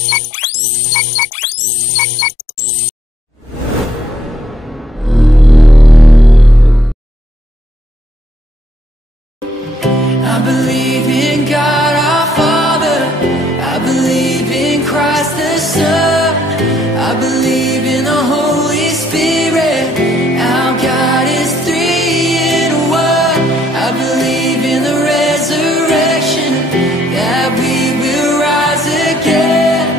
I believe in God our Father, I believe in Christ the Son, I believe in the Holy Spirit, our God is three in one. I believe in the resurrection, that we will rise again,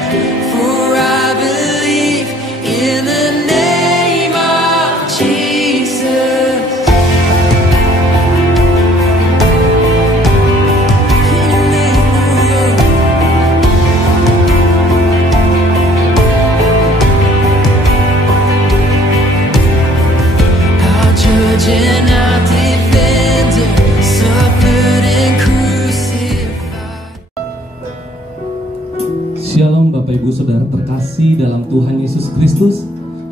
for I believe in the name of Jesus. And our defender suffered and crucified. Shalom Bapak Ibu Saudara terkasih dalam Tuhan Yesus Kristus.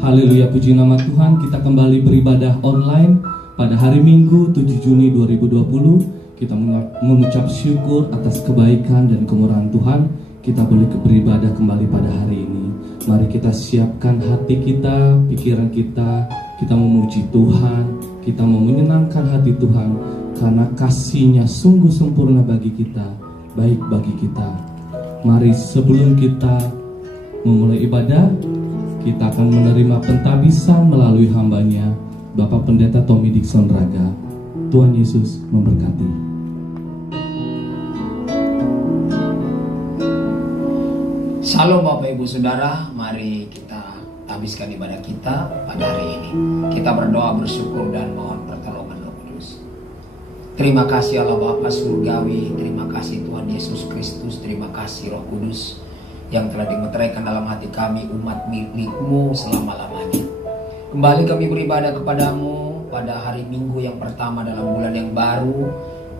Haleluya, puji nama Tuhan. Kita kembali beribadah online pada hari Minggu 7 Juni 2020. Kita mengucap syukur atas kebaikan dan kemurahan Tuhan. Kita boleh beribadah kembali pada hari ini. Mari kita siapkan hati kita, pikiran kita. Kita memuji Tuhan, kita mau menyenangkan hati Tuhan, karena kasih-Nya sungguh sempurna bagi kita, baik bagi kita. Mari sebelum kita memulai ibadah, kita akan menerima pentabisan melalui hamba-Nya, Bapak Pendeta Tommy Dixon Raga. Tuhan Yesus memberkati. Shalom Bapak Ibu Saudara, mari kita habiskan ibadah kita pada hari ini. Kita berdoa, bersyukur dan mohon pertolongan Roh Kudus. Terima kasih Allah Bapa Surgawi, terima kasih Tuhan Yesus Kristus, terima kasih Roh Kudus yang telah dimeteraikan dalam hati kami umat milik-Mu selama-lamanya. Kembali kami beribadah kepadamu pada hari Minggu yang pertama dalam bulan yang baru,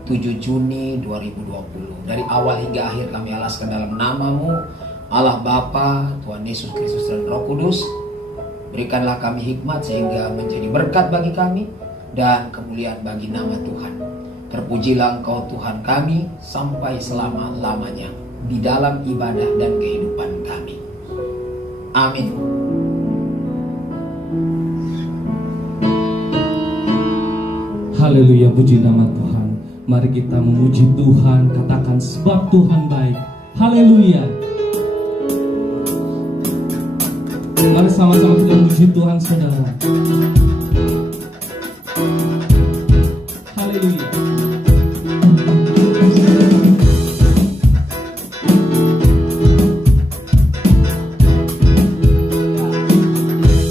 7 Juni 2020. Dari awal hingga akhir kami alaskan dalam nama-Mu, Allah Bapa, Tuhan Yesus Kristus dan Roh Kudus. Berikanlah kami hikmat sehingga menjadi berkat bagi kami dan kemuliaan bagi nama Tuhan. Terpujilah Engkau Tuhan kami sampai selama-lamanya di dalam ibadah dan kehidupan kami. Amin. Haleluya, puji nama Tuhan. Mari kita memuji Tuhan, katakan sebab Tuhan baik. Haleluya. Mari sama-sama kita memuji Tuhan, saudara. Haleluya.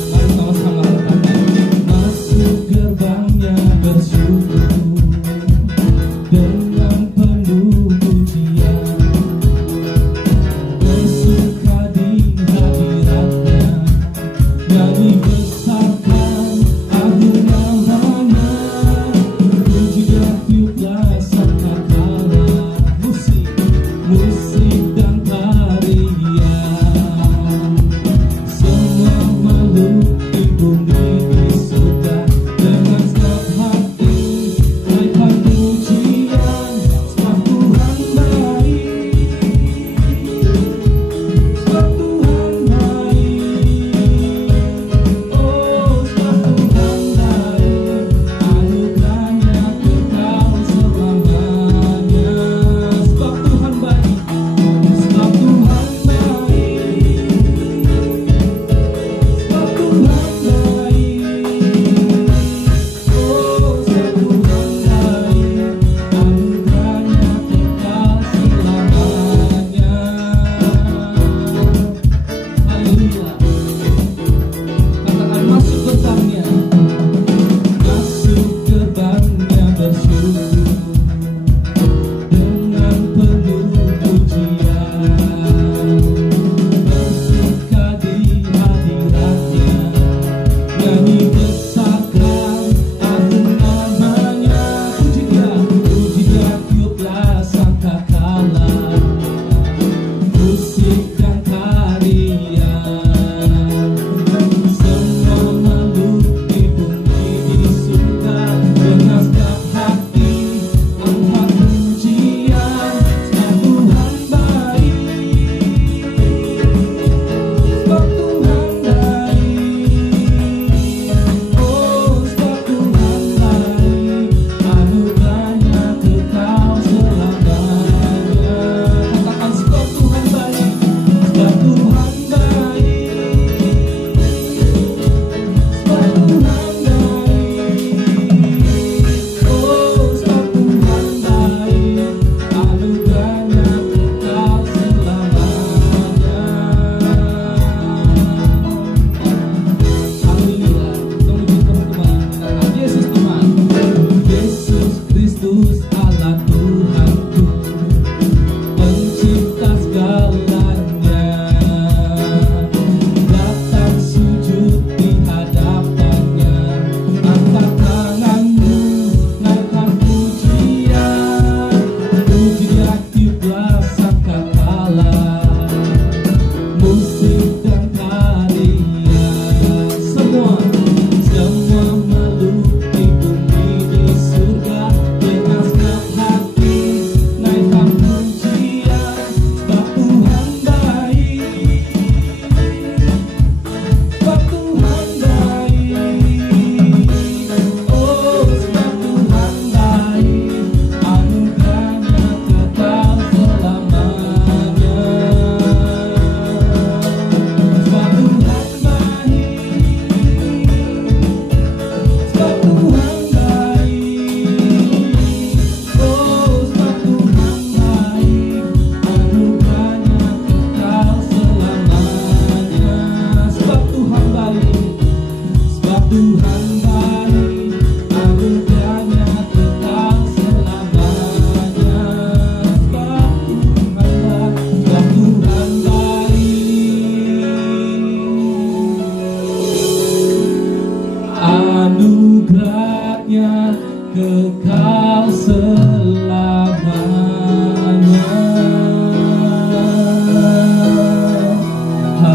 Mari sama-sama katakan, masuk gerbangnya bersyukur dengan penuh pujian, bersuka di hadirat-Nya. Nyanyi besarkan agung namanya.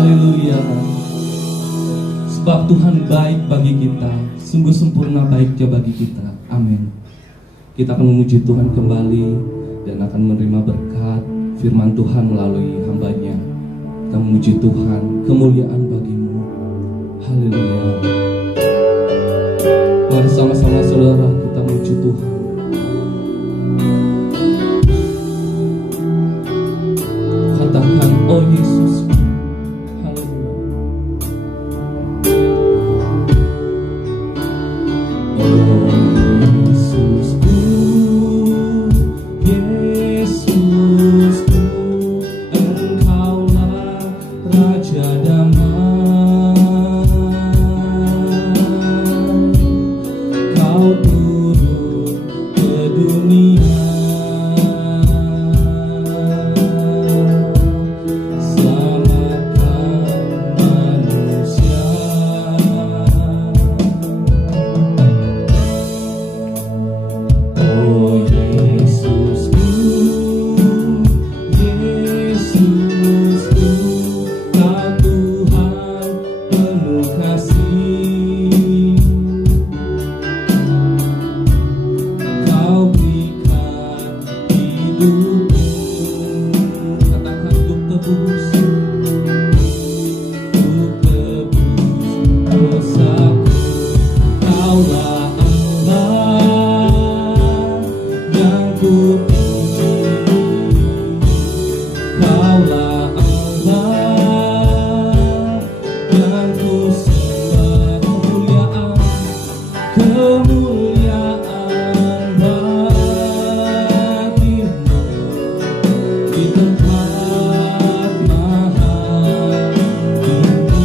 Haleluya. Sebab Tuhan baik bagi kita, sungguh sempurna baiknya bagi kita. Amin. Kita akan memuji Tuhan kembali dan akan menerima berkat firman Tuhan melalui hamba-Nya. Kita memuji Tuhan, kemuliaan bagimu. Haleluya. Mari sama-sama saudara kita memuji Tuhan. Katakan, oh Yesus. Haleluya. Oh Yesusku, Yesusku, Engkaulah Raja damai. Kau turun ke dunia, selamatkan manusia. Oh Yesusku, Yesusku, Kau Tuhan penuh kasih. Kau berikan hidupmu, katakan untuk tebus dosaku. Kaulah Allah yang ku puji, Kaulah Allah yang ku sembah. Kemuliaan bagimu di tempat maha tinggi.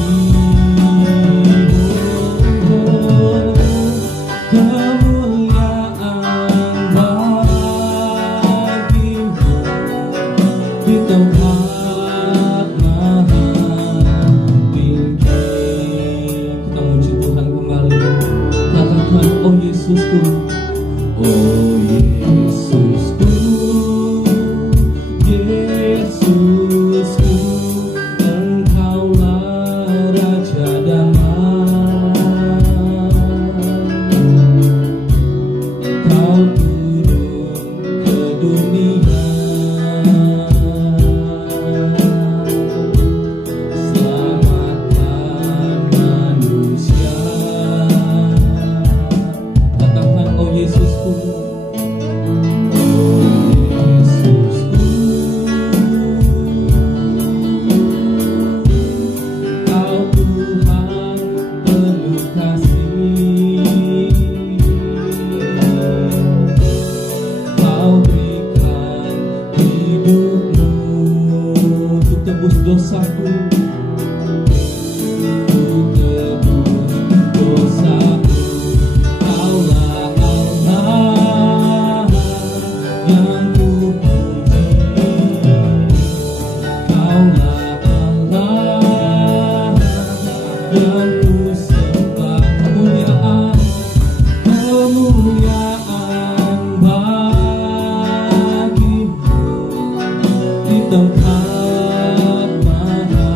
Kemuliaan bagimu di tempat maha tinggi. Kita muji Tuhan kembali. Katakan, oh Yesusku, oh Yesusku, Yesusku, Engkaulah Raja damai. Kau turun ke dunia, selamatkan manusia. Katakan, oh Yesusku, oh Yesusku, Kau Tuhan penuh kasih. Kau berikan hidupmu untuk tebus dosaku, untuk tebus dosaku. Kaulah Allah yang ku puji, Kaulah Allah yang ku sembah. Kemuliaan bagimu di tempat maha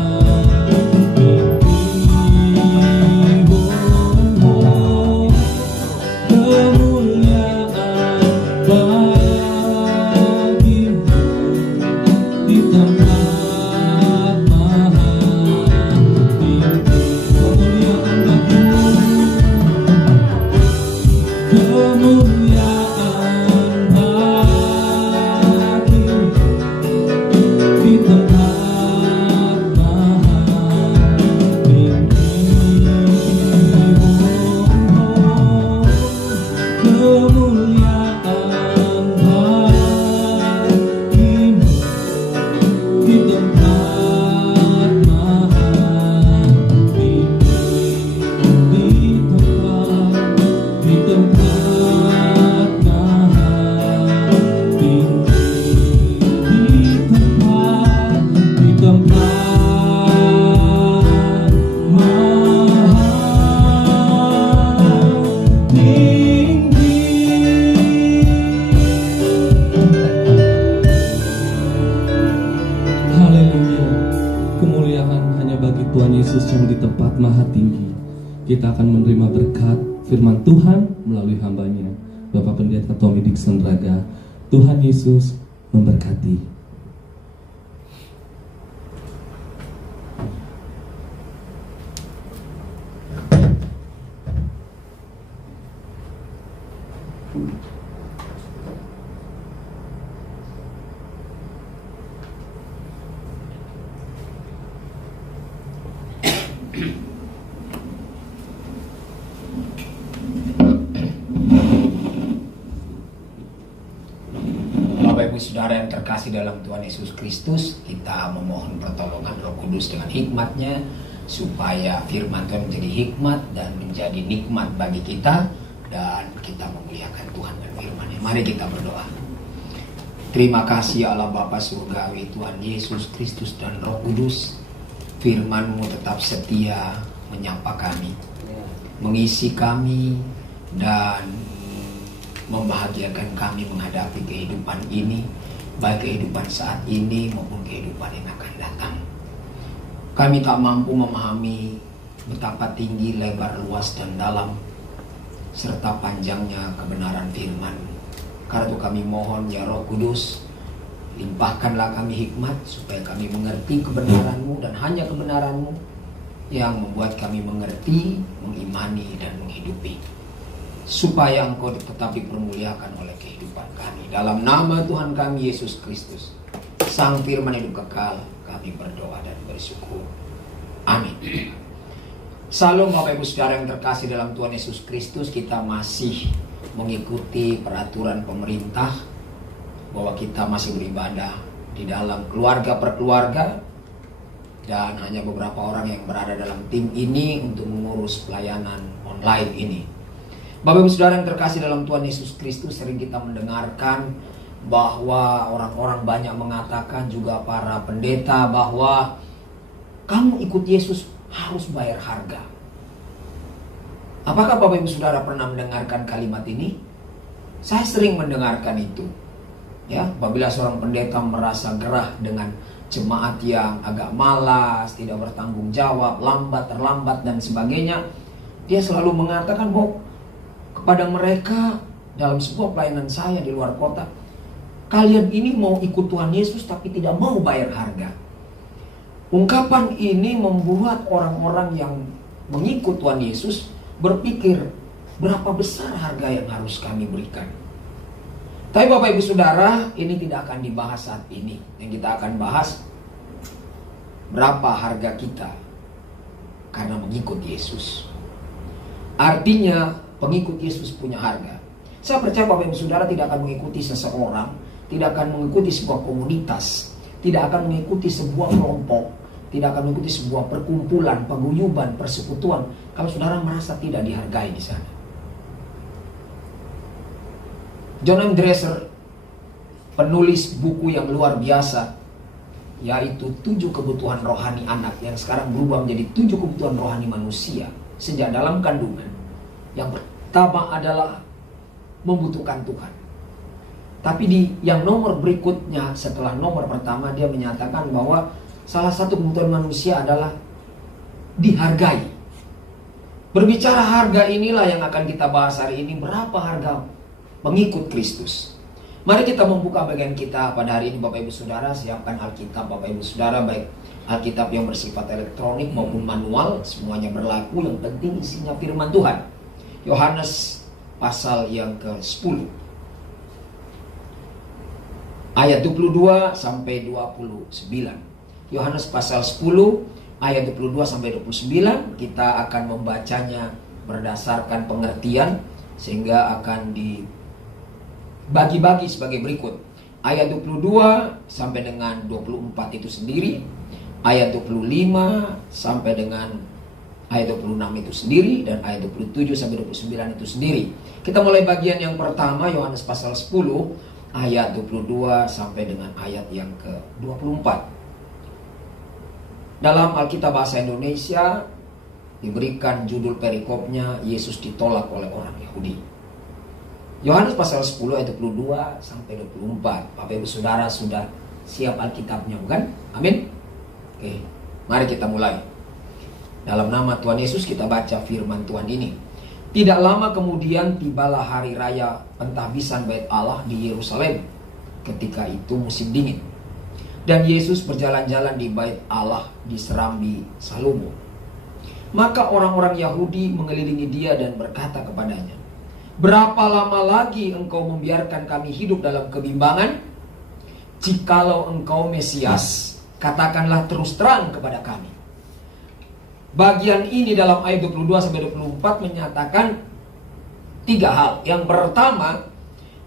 Tuhan Yesus yang di tempat maha tinggi, kita akan menerima berkat firman Tuhan melalui hambanya, Bapak Pendeta Tommy Dixon Raga. Tuhan Yesus memberkati. Bapak Ibu Saudara yang terkasih dalam Tuhan Yesus Kristus, kita memohon pertolongan Roh Kudus dengan hikmat-Nya supaya firman Tuhan menjadi hikmat dan menjadi nikmat bagi kita, dan kita memuliakan Tuhan dan firman-Nya. Mari kita berdoa. Terima kasih Allah Bapa Surgawi, Tuhan Yesus Kristus dan Roh Kudus. Firman-Mu tetap setia menyapa kami, mengisi kami, dan membahagiakan kami menghadapi kehidupan ini, baik kehidupan saat ini maupun kehidupan yang akan datang. Kami tak mampu memahami betapa tinggi, lebar, luas, dan dalam serta panjangnya kebenaran firman. Karena itu kami mohon ya Roh Kudus, limpahkanlah kami hikmat supaya kami mengerti kebenaran-Mu, dan hanya kebenaran-Mu yang membuat kami mengerti, mengimani, dan menghidupi, supaya Engkau tetap dipermuliakan oleh kehidupan kami. Dalam nama Tuhan kami Yesus Kristus, Sang Firman hidup kekal, kami berdoa dan bersyukur. Amin. Salam Bapak Ibu Saudara yang terkasih dalam Tuhan Yesus Kristus. Kita masih mengikuti peraturan pemerintah bahwa kita masih beribadah di dalam keluarga per keluarga, dan hanya beberapa orang yang berada dalam tim ini untuk mengurus pelayanan online ini. Bapak Ibu Saudara yang terkasih dalam Tuhan Yesus Kristus, sering kita mendengarkan bahwa orang-orang banyak mengatakan, juga para pendeta, bahwa kamu ikut Yesus harus bayar harga. Apakah Bapak Ibu Saudara pernah mendengarkan kalimat ini? Saya sering mendengarkan itu. Ya, apabila seorang pendeta merasa gerah dengan jemaat yang agak malas, tidak bertanggung jawab, terlambat dan sebagainya, dia selalu mengatakan bahwa kepada mereka dalam sebuah pelayanan saya di luar kota, kalian ini mau ikut Tuhan Yesus tapi tidak mau bayar harga. Ungkapan ini membuat orang-orang yang mengikut Tuhan Yesus berpikir, berapa besar harga yang harus kami berikan. Tapi Bapak Ibu Saudara, ini tidak akan dibahas saat ini. Yang kita akan bahas, berapa harga kita karena mengikut Yesus. Artinya pengikut Yesus punya harga. Saya percaya Bapak Ibu Saudara tidak akan mengikuti seseorang, tidak akan mengikuti sebuah komunitas, tidak akan mengikuti sebuah kelompok, tidak akan mengikuti sebuah perkumpulan, paguyuban, persekutuan kalau saudara merasa tidak dihargai di sana. John M. Dresser, penulis buku yang luar biasa, yaitu 7 kebutuhan rohani anak, yang sekarang berubah menjadi 7 kebutuhan rohani manusia sejak dalam kandungan. Yang pertama adalah membutuhkan Tuhan. Tapi di yang nomor berikutnya setelah nomor pertama, dia menyatakan bahwa salah satu kebutuhan manusia adalah dihargai. Berbicara harga, inilah yang akan kita bahas hari ini. Berapa harga mengikut Kristus? Mari kita membuka bagian kita pada hari ini Bapak Ibu Saudara. Siapkan Alkitab Bapak Ibu Saudara, baik Alkitab yang bersifat elektronik maupun manual, semuanya berlaku. Yang penting isinya firman Tuhan. Yohanes pasal yang ke-10 ayat 22 sampai 29. Yohanes pasal 10 ayat 22 sampai 29. Kita akan membacanya berdasarkan pengertian, sehingga akan dibagi-bagi sebagai berikut. Ayat 22 sampai dengan 24 itu sendiri, ayat 25 sampai dengan ayat 26 itu sendiri, dan ayat 27 sampai 29 itu sendiri. Kita mulai bagian yang pertama, Yohanes pasal 10 ayat 22 sampai dengan ayat yang ke-24. Dalam Alkitab bahasa Indonesia diberikan judul perikopnya, Yesus ditolak oleh orang Yahudi. Yohanes pasal 10 ayat 22 sampai 24. Bapak Ibu Saudara sudah siap Alkitabnya, bukan? Amin. Oke, mari kita mulai. Dalam nama Tuhan Yesus kita baca firman Tuhan ini. Tidak lama kemudian tibalah hari raya pentahbisan Bait Allah di Yerusalem. Ketika itu musim dingin. Dan Yesus berjalan-jalan di Bait Allah di Serambi Salomo. Maka orang-orang Yahudi mengelilingi dia dan berkata kepadanya, "Berapa lama lagi engkau membiarkan kami hidup dalam kebimbangan? Jikalau engkau Mesias, katakanlah terus terang kepada kami." Bagian ini dalam ayat 22-24 menyatakan 3 hal. Yang pertama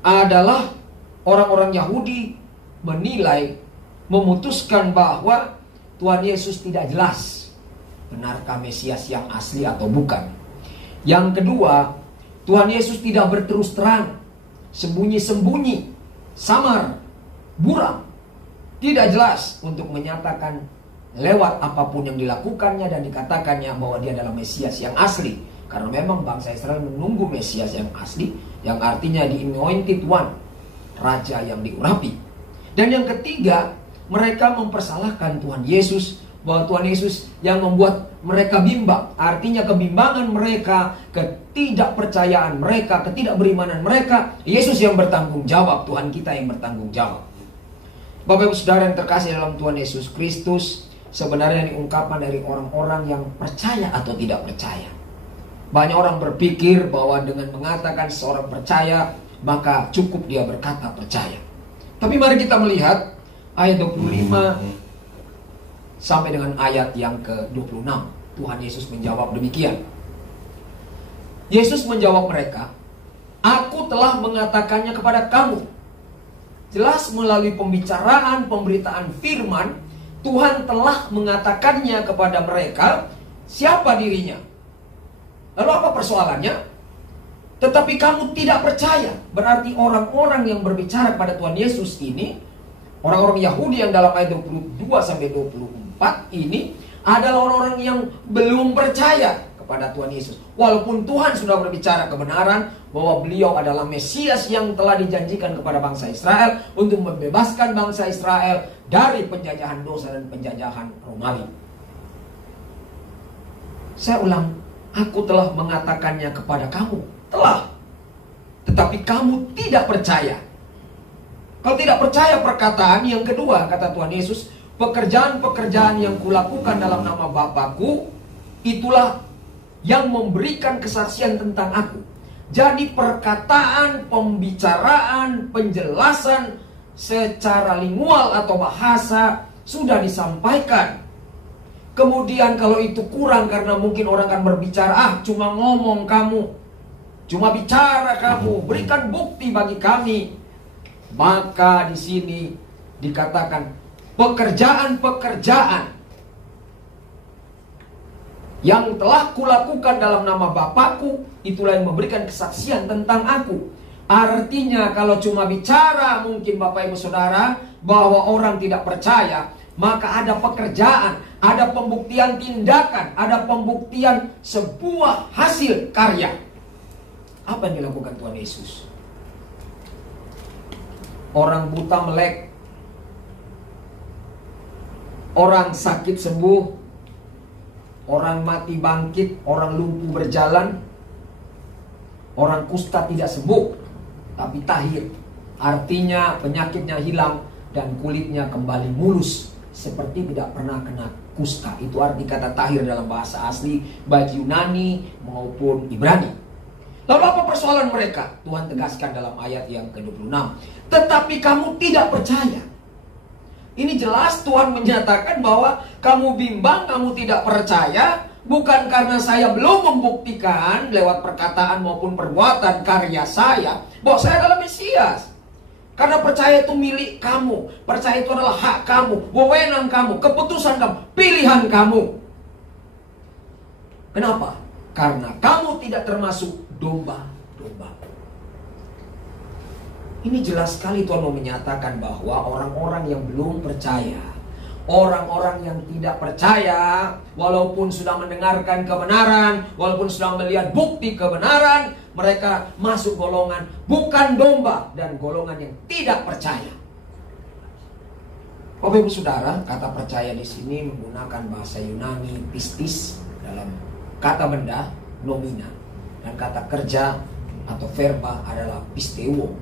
adalah orang-orang Yahudi menilai, memutuskan bahwa Tuhan Yesus tidak jelas benarkah Mesias yang asli atau bukan. Yang kedua, Tuhan Yesus tidak berterus terang, sembunyi-sembunyi, samar, buram, tidak jelas untuk menyatakan lewat apapun yang dilakukannya dan dikatakannya bahwa dia adalah Mesias yang asli. Karena memang bangsa Israel menunggu Mesias yang asli, yang artinya the anointed one, raja yang diurapi. Dan yang ketiga, mereka mempersalahkan Tuhan Yesus, bahwa Tuhan Yesus yang membuat mereka bimbang. Artinya kebimbangan mereka, ketidakpercayaan mereka, ketidakberimanan mereka, Yesus yang bertanggung jawab, Tuhan kita yang bertanggung jawab. Bapak Ibu Saudara yang terkasih dalam Tuhan Yesus Kristus, sebenarnya ini ungkapan dari orang-orang yang percaya atau tidak percaya. Banyak orang berpikir bahwa dengan mengatakan seorang percaya, maka cukup dia berkata percaya. Tapi mari kita melihat ayat 25 sampai dengan ayat yang ke-26. Tuhan Yesus menjawab demikian. Yesus menjawab mereka, "Aku telah mengatakannya kepada kamu." Jelas melalui pembicaraan, pemberitaan firman, Tuhan telah mengatakannya kepada mereka siapa dirinya. Lalu apa persoalannya? Tetapi kamu tidak percaya. Berarti orang-orang yang berbicara pada Tuhan Yesus ini, orang-orang Yahudi yang dalam ayat 22-24 ini adalah orang-orang yang belum percaya kepada Tuhan Yesus. Walaupun Tuhan sudah berbicara kebenaran bahwa beliau adalah Mesias yang telah dijanjikan kepada bangsa Israel untuk membebaskan bangsa Israel dari penjajahan dosa dan penjajahan Romawi. Saya ulang, aku telah mengatakannya kepada kamu. Telah. Tetapi kamu tidak percaya. Kalau tidak percaya perkataan yang kedua, kata Tuhan Yesus, pekerjaan-pekerjaan yang kulakukan dalam nama Bapakku, itulah yang memberikan kesaksian tentang aku. Jadi perkataan, pembicaraan, penjelasan secara lingual atau bahasa sudah disampaikan. Kemudian kalau itu kurang karena mungkin orang akan berbicara, cuma ngomong kamu, cuma bicara kamu, berikan bukti bagi kami. Maka di sini dikatakan pekerjaan-pekerjaan yang telah kulakukan dalam nama Bapakku, itulah yang memberikan kesaksian tentang aku. Artinya kalau cuma bicara mungkin Bapak Ibu Saudara bahwa orang tidak percaya, maka ada pekerjaan, ada pembuktian tindakan, ada pembuktian sebuah hasil karya. Apa yang dilakukan Tuhan Yesus? Orang buta melek, orang sakit sembuh, orang mati bangkit, orang lumpuh berjalan, orang kusta tidak sembuh, tapi tahir. Artinya penyakitnya hilang dan kulitnya kembali mulus seperti tidak pernah kena kusta. Itu arti kata tahir dalam bahasa asli baik Yunani maupun Ibrani. Lalu apa persoalan mereka? Tuhan tegaskan dalam ayat yang ke-26. Tetapi kamu tidak percaya. Ini jelas Tuhan menyatakan bahwa kamu bimbang, kamu tidak percaya, bukan karena saya belum membuktikan lewat perkataan maupun perbuatan karya saya bahwa saya adalah Mesias. Karena percaya itu milik kamu, percaya itu adalah hak kamu, wewenang kamu, keputusan kamu, pilihan kamu. Kenapa? Karena kamu tidak termasuk domba-domba. Ini jelas sekali Tuhan mau menyatakan bahwa orang-orang yang belum percaya, orang-orang yang tidak percaya, walaupun sudah mendengarkan kebenaran, walaupun sudah melihat bukti kebenaran, mereka masuk golongan bukan domba dan golongan yang tidak percaya. Bapak Ibu Saudara, kata percaya di sini menggunakan bahasa Yunani pistis Dalam kata benda, nomina. Dan kata kerja atau verba adalah pisteuo.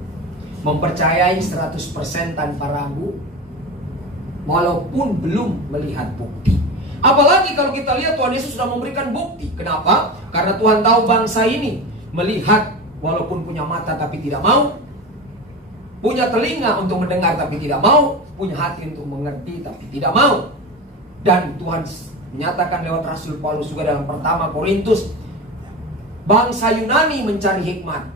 Mempercayai 100% tanpa ragu, walaupun belum melihat bukti. Apalagi kalau kita lihat Tuhan Yesus sudah memberikan bukti. Kenapa? Karena Tuhan tahu bangsa ini melihat walaupun punya mata tapi tidak mau, punya telinga untuk mendengar tapi tidak mau, punya hati untuk mengerti tapi tidak mau. Dan Tuhan menyatakan lewat Rasul Paulus juga dalam pertama Korintus, bangsa Yunani mencari hikmat,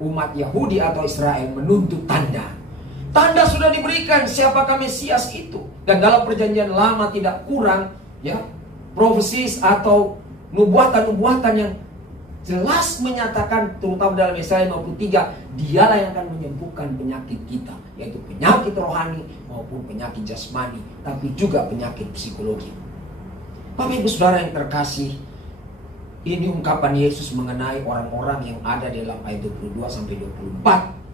umat Yahudi atau Israel menuntut tanda. Tanda sudah diberikan siapakah Mesias itu. Dan dalam perjanjian lama tidak kurang ya profesis atau nubuatan-nubuatan yang jelas menyatakan, terutama dalam Yesaya 53, dialah yang akan menyembuhkan penyakit kita, yaitu penyakit rohani maupun penyakit jasmani, tapi juga penyakit psikologi. Bapak Ibu Saudara yang terkasih, ini ungkapan Yesus mengenai orang-orang yang ada di dalam ayat 22-24.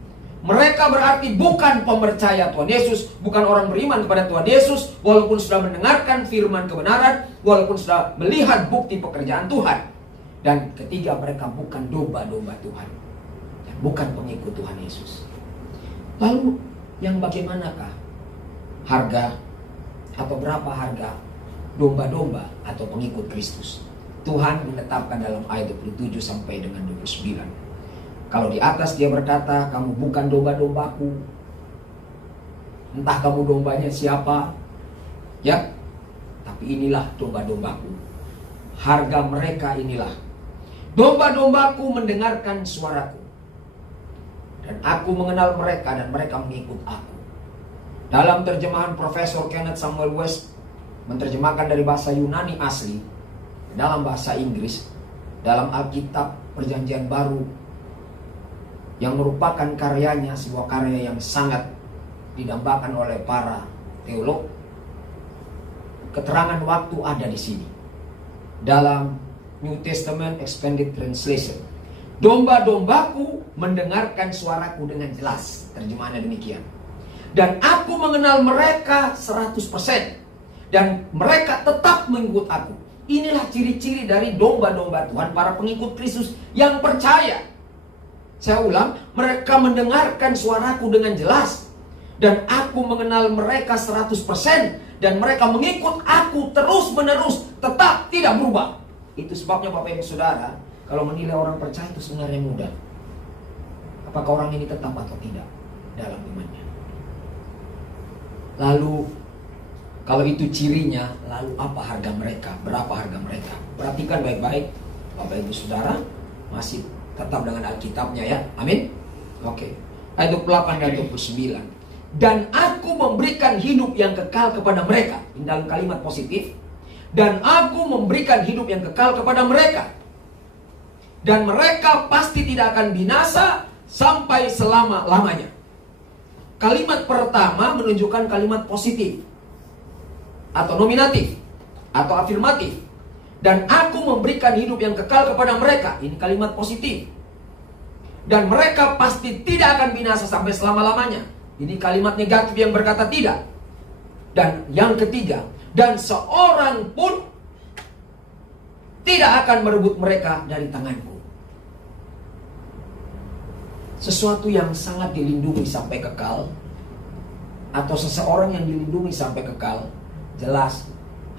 Mereka berarti bukan pemercaya Tuhan Yesus, bukan orang beriman kepada Tuhan Yesus, walaupun sudah mendengarkan firman kebenaran, walaupun sudah melihat bukti pekerjaan Tuhan. Dan ketiga, mereka bukan domba-domba Tuhan, dan bukan pengikut Tuhan Yesus. Lalu yang bagaimanakah harga atau berapa harga domba-domba atau pengikut Kristus? Tuhan menetapkan dalam ayat 27 sampai dengan 29. Kalau di atas dia berkata, kamu bukan domba-dombaku, entah kamu dombanya siapa, ya, tapi inilah domba-dombaku. Harga mereka inilah. Domba-dombaku mendengarkan suaraku, dan aku mengenal mereka dan mereka mengikut aku. Dalam terjemahan Profesor Kenneth Samuel West menerjemahkan dari bahasa Yunani asli dalam bahasa Inggris, dalam Alkitab Perjanjian Baru, yang merupakan karyanya, sebuah karya yang sangat didambakan oleh para teolog. Keterangan waktu ada di sini dalam New Testament Expanded Translation. Domba-dombaku mendengarkan suaraku dengan jelas, terjemahannya demikian. Dan aku mengenal mereka 100%, dan mereka tetap mengikut aku. Inilah ciri-ciri dari domba-domba Tuhan, para pengikut Kristus yang percaya. Saya ulang, mereka mendengarkan suaraku dengan jelas, dan aku mengenal mereka 100%, dan mereka mengikut aku terus-menerus, tetap tidak berubah. Itu sebabnya Bapak Ibu Saudara, kalau menilai orang percaya itu sebenarnya mudah. Apakah orang ini tetap atau tidak dalam imannya? Lalu, kalau itu cirinya, lalu apa harga mereka? Berapa harga mereka? Perhatikan baik-baik Bapak Ibu Saudara, masih tetap dengan Alkitabnya ya, amin. Oke, ayat 28 dan 29. Dan aku memberikan hidup yang kekal kepada mereka. Ini dalam kalimat positif. Dan aku memberikan hidup yang kekal kepada mereka, dan mereka pasti tidak akan binasa sampai selama-lamanya. Kalimat pertama menunjukkan kalimat positif atau nominatif atau afirmatif. Dan aku memberikan hidup yang kekal kepada mereka. Ini kalimat positif. Dan mereka pasti tidak akan binasa sampai selama-lamanya. Ini kalimat negatif yang berkata tidak. Dan yang ketiga, dan seorang pun tidak akan merebut mereka dari tanganku. Sesuatu yang sangat dilindungi sampai kekal, atau seseorang yang dilindungi sampai kekal, jelas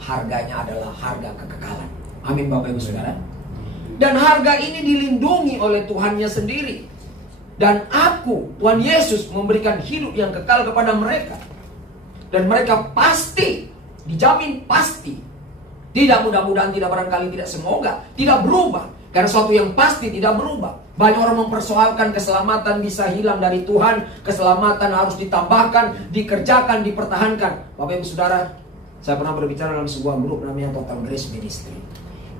harganya adalah harga kekekalan. Amin Bapak Ibu Saudara. Dan harga ini dilindungi oleh Tuhannya sendiri. Dan aku, Tuhan Yesus, memberikan hidup yang kekal kepada mereka. Dan mereka pasti, dijamin pasti, tidak mudah-mudahan, tidak barangkali, tidak semoga, tidak berubah. Karena sesuatu yang pasti tidak berubah. Banyak orang mempersoalkan keselamatan bisa hilang dari Tuhan, keselamatan harus ditambahkan, dikerjakan, dipertahankan. Bapak Ibu Saudara, saya pernah berbicara dalam sebuah grup namanya Total Grace Ministry.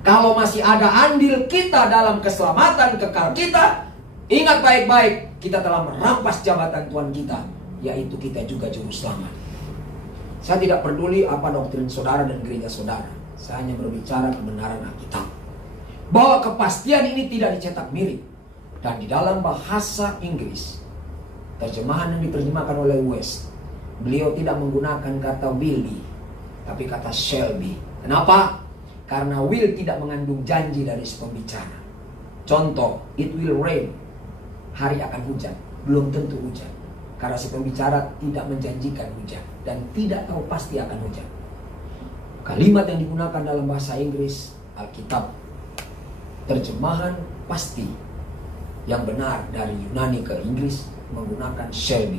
Kalau masih ada andil kita dalam keselamatan kekal kita, ingat baik-baik, kita telah merampas jabatan Tuhan kita, yaitu kita juga juru selamat. Saya tidak peduli apa doktrin saudara dan gereja saudara. Saya hanya berbicara kebenaran Alkitab. Bahwa kepastian ini tidak dicetak mirip. Dan di dalam bahasa Inggris, terjemahan yang diterjemahkan oleh West, beliau tidak menggunakan kata will be, tapi kata shall be. Kenapa? Karena will tidak mengandung janji dari si pembicara. Contoh, it will rain. Hari akan hujan. Belum tentu hujan. Karena si pembicara tidak menjanjikan hujan. Dan tidak tahu pasti akan hujan. Kalimat yang digunakan dalam bahasa Inggris, Alkitab, terjemahan pasti yang benar dari Yunani ke Inggris menggunakan shall be.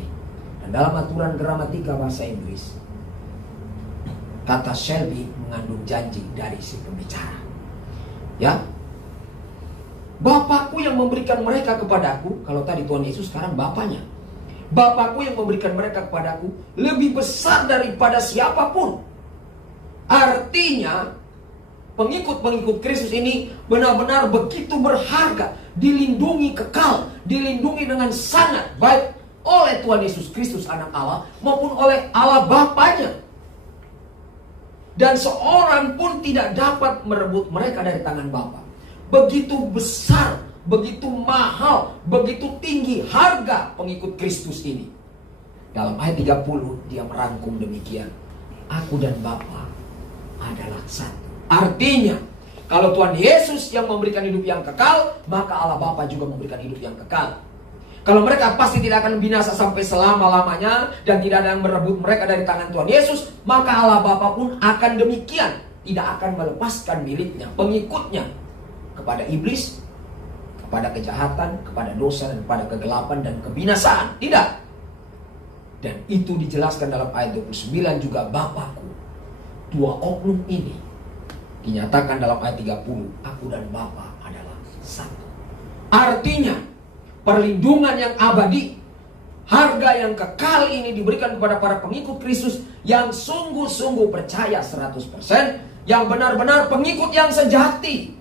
Dan dalam aturan gramatika bahasa Inggris, kata shall be mengandung janji dari si pembicara. Ya, Bapakku yang memberikan mereka kepadaku. Kalau tadi Tuhan Yesus, sekarang Bapaknya. Bapakku yang memberikan mereka kepadaku lebih besar daripada siapapun. Artinya pengikut-pengikut Kristus ini benar-benar begitu berharga, dilindungi kekal, dilindungi dengan sangat baik oleh Tuhan Yesus Kristus anak Allah maupun oleh Allah Bapanya. Dan seorang pun tidak dapat merebut mereka dari tangan Bapa. Begitu besar, begitu mahal, begitu tinggi harga pengikut Kristus ini. Dalam ayat 30 dia merangkum demikian. Aku dan Bapa adalah satu. Artinya, kalau Tuhan Yesus yang memberikan hidup yang kekal, maka Allah Bapa juga memberikan hidup yang kekal. Kalau mereka pasti tidak akan binasa sampai selama-lamanya dan tidak ada yang merebut mereka dari tangan Tuhan Yesus, maka Allah Bapa pun akan demikian. Tidak akan melepaskan miliknya, pengikutnya kepada iblis, kepada kejahatan, kepada dosa, dan kepada kegelapan dan kebinasaan. Tidak. Dan itu dijelaskan dalam ayat 29 juga, Bapakku. Dua oknum ini dinyatakan dalam ayat 30, aku dan Bapa adalah satu. Artinya, perlindungan yang abadi, harga yang kekal ini diberikan kepada para pengikut Kristus yang sungguh-sungguh percaya 100%, yang benar-benar pengikut yang sejati.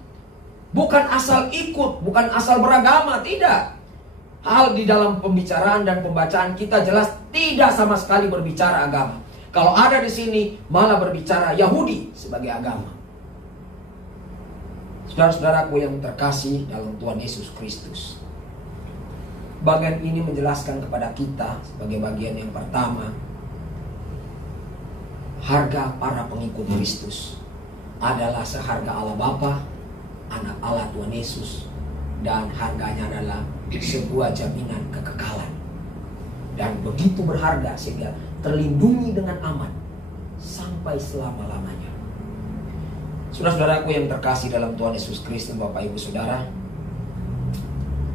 Bukan asal ikut, bukan asal beragama, tidak. Hal di dalam pembicaraan dan pembacaan kita jelas tidak sama sekali berbicara agama. Kalau ada di sini malah berbicara Yahudi sebagai agama. Saudara-saudaraku yang terkasih dalam Tuhan Yesus Kristus, bagian ini menjelaskan kepada kita sebagai bagian yang pertama, harga para pengikut Kristus adalah seharga Allah Bapa, anak Allah Tuhan Yesus, dan harganya adalah sebuah jaminan kekekalan. Dan begitu berharga sehingga terlindungi dengan aman sampai selama-lamanya. Saudara-saudaraku yang terkasih dalam Tuhan Yesus Kristus, Bapak Ibu Saudara,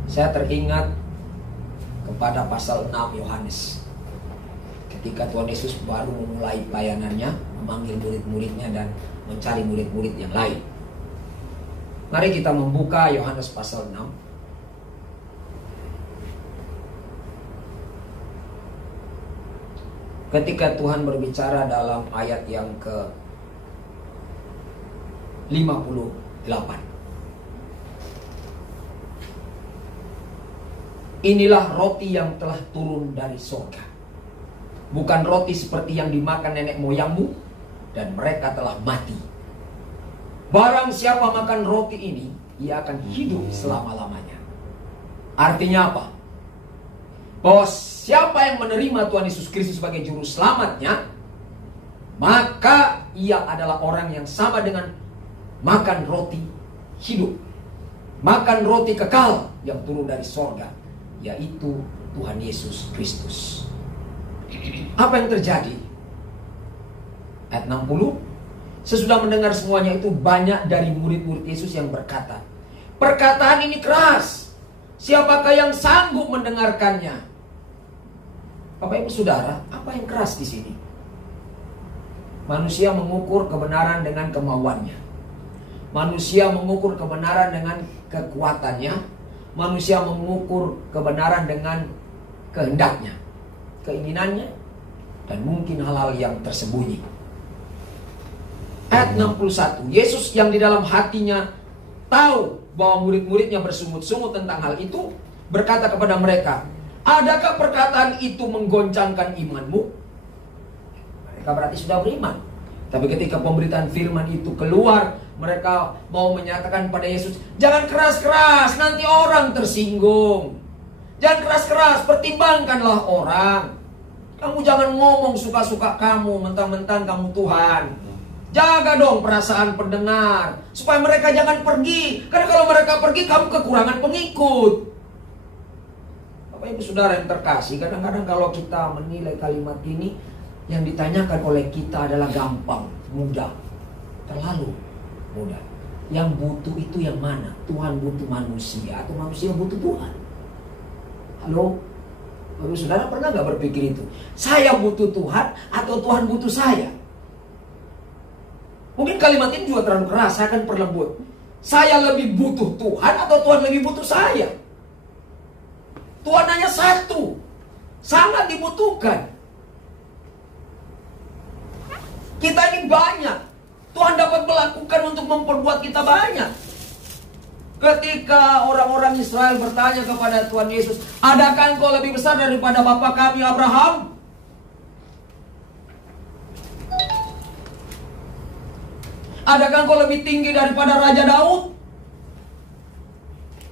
saya teringat kepada pasal 6 Yohanes. Ketika Tuhan Yesus baru memulai pelayanannya, memanggil murid-muridnya dan mencari murid-murid yang lain. Mari kita membuka Yohanes pasal 6. Ketika Tuhan berbicara dalam ayat yang ke-58. Inilah roti yang telah turun dari surga. Bukan roti seperti yang dimakan nenek moyangmu, dan mereka telah mati. Barang siapa makan roti ini, ia akan hidup selama-lamanya. Artinya apa? Bahwa siapa yang menerima Tuhan Yesus Kristus sebagai juru selamatnya, maka ia adalah orang yang sama dengan makan roti hidup, makan roti kekal yang turun dari sorga, yaitu Tuhan Yesus Kristus. Apa yang terjadi? Ayat 60. Sesudah mendengar semuanya itu, banyak dari murid-murid Yesus yang berkata, perkataan ini keras, siapakah yang sanggup mendengarkannya? Bapak Ibu Saudara, apa yang keras di sini? Manusia mengukur kebenaran dengan kemauannya. Manusia mengukur kebenaran dengan kekuatannya. Manusia mengukur kebenaran dengan kehendaknya, keinginannya, dan mungkin hal-hal yang tersembunyi. Ayat 61, Yesus yang di dalam hatinya tahu bahwa murid-muridnya bersungut-sungut tentang hal itu, berkata kepada mereka, adakah perkataan itu menggoncangkan imanmu? Mereka berarti sudah beriman. Tapi ketika pemberitaan firman itu keluar, mereka mau menyatakan pada Yesus, jangan keras-keras, nanti orang tersinggung. Jangan keras-keras, pertimbangkanlah orang. Kamu jangan ngomong suka-suka kamu, mentang-mentang kamu Tuhan. Jaga dong perasaan pendengar, supaya mereka jangan pergi. Karena kalau mereka pergi, kamu kekurangan pengikut. Bapak Ibu Saudara yang terkasih, kadang-kadang kalau kita menilai kalimat ini, yang ditanyakan oleh kita adalah gampang, mudah, terlalu mudah. Yang butuh itu yang mana? Tuhan butuh manusia atau manusia butuh Tuhan? Halo? Bapak Ibu Saudara pernah gak berpikir itu? Saya butuh Tuhan atau Tuhan butuh saya? Mungkin kalimat ini juga terlalu keras, saya akan perlembut. Saya lebih butuh Tuhan atau Tuhan lebih butuh saya? Tuhan hanya satu, sangat dibutuhkan. Kita ini banyak, Tuhan dapat melakukan untuk memperbuat kita banyak. Ketika orang-orang Israel bertanya kepada Tuhan Yesus, adakah engkau lebih besar daripada bapa kami Abraham? Adakah engkau lebih tinggi daripada Raja Daud?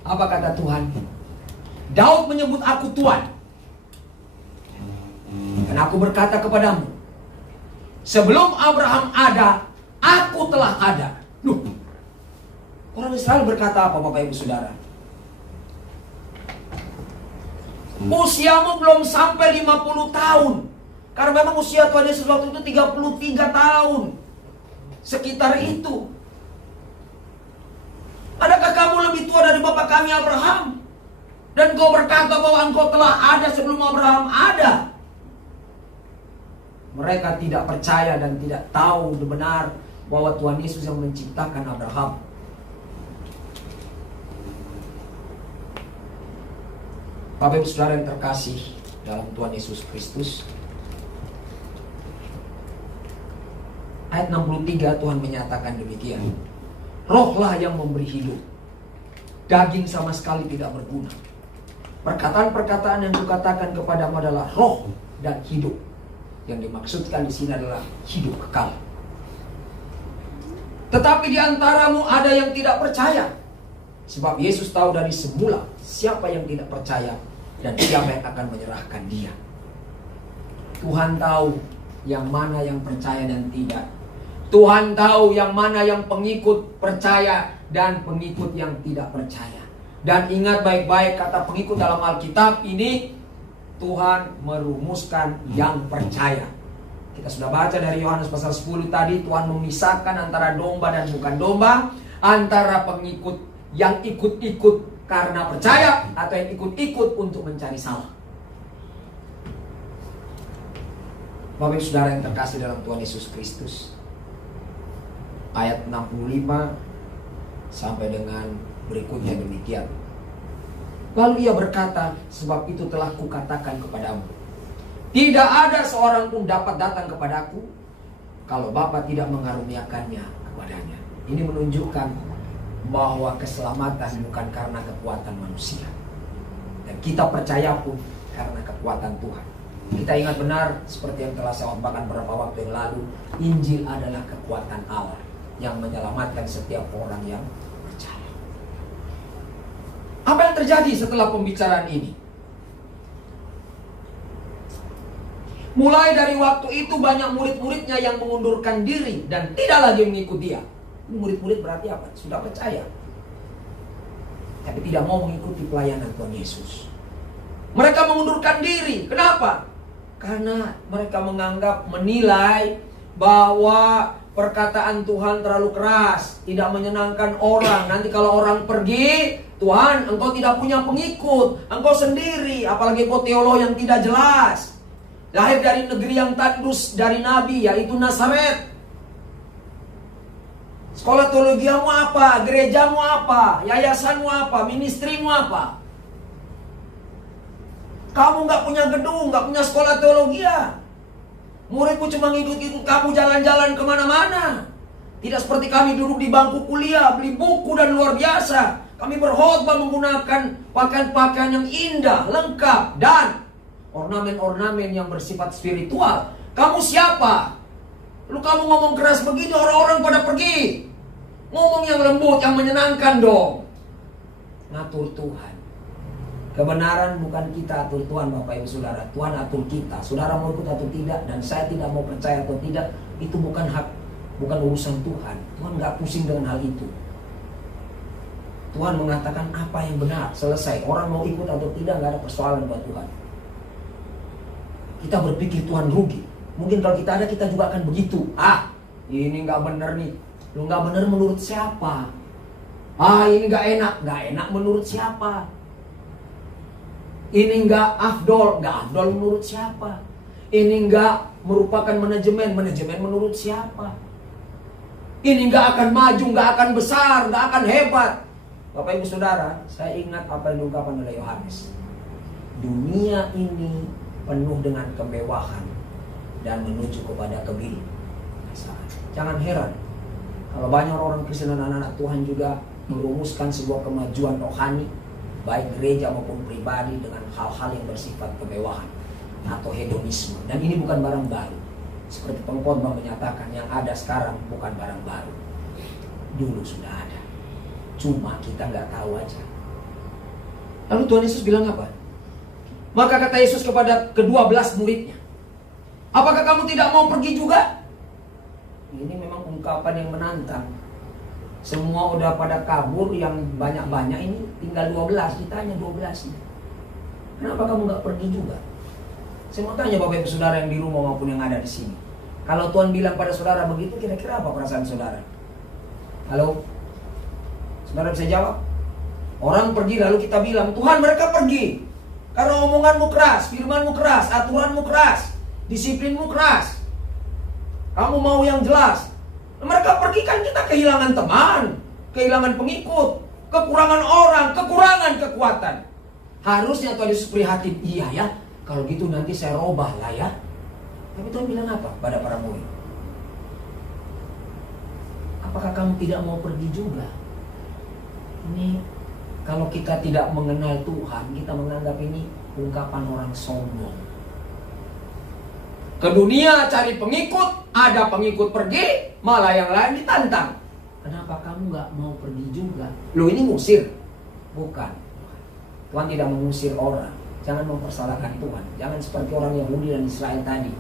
Apa kata Tuhan? Daud menyebut aku Tuhan. Dan aku berkata kepadamu, sebelum Abraham ada, aku telah ada. Loh, orang Israel berkata apa Bapak Ibu Saudara? Usiamu belum sampai 50 tahun. Karena memang usia Tuhan Yesus waktu itu 33 tahun. Sekitar itu. Adakah kamu lebih tua dari bapak kami Abraham? Dan kau berkata bahwa engkau telah ada sebelum Abraham ada. Mereka tidak percaya dan tidak tahu benar bahwa Tuhan Yesus yang menciptakan Abraham. Bapak Ibu Saudara yang terkasih dalam Tuhan Yesus Kristus, ayat 63 Tuhan menyatakan demikian. Rohlah yang memberi hidup, daging sama sekali tidak berguna. Perkataan-perkataan yang kukatakan kepadamu adalah roh dan hidup. Yang dimaksudkan di sini adalah hidup kekal. Tetapi di antaramu ada yang tidak percaya. Sebab Yesus tahu dari semula siapa yang tidak percaya dan siapa yang akan menyerahkan dia. Tuhan tahu yang mana yang percaya dan tidak. Tuhan tahu yang mana yang pengikut percaya dan pengikut yang tidak percaya. Dan ingat baik-baik kata pengikut dalam Alkitab ini, Tuhan merumuskan yang percaya. Kita sudah baca dari Yohanes pasal 10 tadi, Tuhan memisahkan antara domba dan bukan domba, antara pengikut yang ikut-ikut karena percaya atau yang ikut-ikut untuk mencari salah. Bapak Ibu Saudara yang terkasih dalam Tuhan Yesus Kristus, ayat 65 sampai dengan berikutnya demikian. Lalu ia berkata, sebab itu telah kukatakan kepadamu, tidak ada seorang pun dapat datang kepadaku kalau Bapa tidak mengaruniakannya kepadanya. Ini menunjukkan bahwa keselamatan bukan karena kekuatan manusia, dan kita percaya pun karena kekuatan Tuhan. Kita ingat benar seperti yang telah saya khotbahkan beberapa waktu yang lalu, Injil adalah kekuatan Allah yang menyelamatkan setiap orang yang percaya. Apa yang terjadi setelah pembicaraan ini? Mulai dari waktu itu banyak murid-muridnya yang mengundurkan diri dan tidak lagi mengikuti dia. Murid-murid berarti apa? Sudah percaya, tapi tidak mau mengikuti pelayanan Tuhan Yesus. Mereka mengundurkan diri. Kenapa? Karena mereka menilai bahwa perkataan Tuhan terlalu keras, tidak menyenangkan orang. Nanti kalau orang pergi, Tuhan, engkau tidak punya pengikut, engkau sendiri, apalagi engkau teolog yang tidak jelas, lahir dari negeri yang tandus dari nabi, yaitu Nazaret. Sekolah teologiamu apa? Gerejamu apa? Yayasanmu apa? Ministrimu apa? Kamu nggak punya gedung, nggak punya sekolah teologia. Muridmu cuma ngikut-ngikut kamu jalan-jalan kemana-mana. Tidak seperti kami duduk di bangku kuliah, beli buku dan luar biasa. Kami berkhotbah menggunakan pakaian-pakaian yang indah, lengkap, dan ornamen-ornamen yang bersifat spiritual. Kamu siapa? Lu kamu ngomong keras begini, orang-orang pada pergi. Ngomong yang lembut, yang menyenangkan dong. Ngatur Tuhan. Kebenaran bukan kita atur Tuhan, Bapak Ibu Saudara. Tuhan atur kita. Saudara mau ikut atau tidak, dan saya tidak mau percaya atau tidak, itu bukan hak bukan urusan Tuhan. Tuhan nggak pusing dengan hal itu. Tuhan mengatakan apa yang benar, selesai. Orang mau ikut atau tidak, nggak ada persoalan buat Tuhan. Kita berpikir Tuhan rugi. Mungkin kalau kita ada, kita juga akan begitu. Ini nggak benar nih. Lu nggak benar menurut siapa? Ini nggak enak menurut siapa? Ini nggak afdol menurut siapa? Ini nggak merupakan manajemen menurut siapa? Ini nggak akan maju, nggak akan besar, nggak akan hebat. Bapak Ibu Saudara, saya ingat apa yang diungkapkan oleh Yohanes. Dunia ini penuh dengan kemewahan dan menuju kepada kebinasaan. Jangan heran kalau banyak orang Kristen dan anak-anak Tuhan juga merumuskan sebuah kemajuan rohani, baik gereja maupun pribadi, dengan hal-hal yang bersifat kemewahan atau hedonisme. Dan ini bukan barang baru. Seperti pengkhotbah menyatakan, yang ada sekarang bukan barang baru, dulu sudah ada, cuma kita nggak tahu aja. Lalu Tuhan Yesus bilang apa? Maka kata Yesus kepada ke-12 muridnya, apakah kamu tidak mau pergi juga? Ini memang ungkapan yang menantang. Semua udah pada kabur, yang banyak-banyak ini tinggal 12. Ditanya 12 ini, kenapa kamu nggak pergi juga? Saya mau tanya Bapak Ibu Saudara yang di rumah maupun yang ada di sini. Kalau Tuhan bilang pada saudara begitu, kira-kira apa perasaan saudara? Halo? Saudara bisa jawab? Orang pergi lalu kita bilang, Tuhan mereka pergi karena omonganmu keras, firmanmu keras, aturanmu keras, disiplinmu keras. Kamu mau yang jelas. Mereka pergi kan kita kehilangan teman, kehilangan pengikut, kekurangan orang, kekurangan kekuatan. Harusnya Tuhan Yesus prihatin. Iya ya, kalau gitu nanti saya robah lah ya. Tapi Tuhan bilang apa pada para murid? Apakah kamu tidak mau pergi juga? Ini kalau kita tidak mengenal Tuhan, kita menganggap ini ungkapan orang sombong. Ke dunia cari pengikut, ada pengikut pergi, malah yang lain ditantang. Kenapa kamu gak mau pergi juga? Loh, ini ngusir? Bukan. Tuhan tidak mengusir orang. Jangan mempersalahkan Tuhan. Jangan seperti orang Yahudi dan Israel tadi.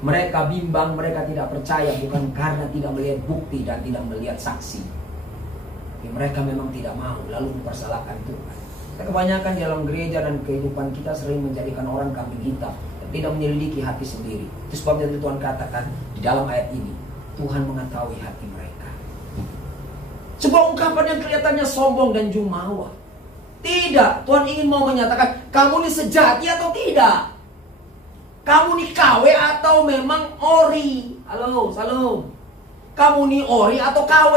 Mereka bimbang, mereka tidak percaya bukan karena tidak melihat bukti dan tidak melihat saksi. Mereka memang tidak mau, lalu mempersalahkan Tuhan. Kebanyakan di dalam gereja dan kehidupan kita sering menjadikan orang kambing hitam, tidak menyelidiki hati sendiri. Itu sebabnya Tuhan katakan di dalam ayat ini, Tuhan mengetahui hati mereka. Sebuah ungkapan yang kelihatannya sombong dan jumawa. Tidak, Tuhan ingin mau menyatakan, kamu ini sejati atau tidak? Kamu ini KW atau memang ori? Halo, salam. Kamu ini ori atau KW?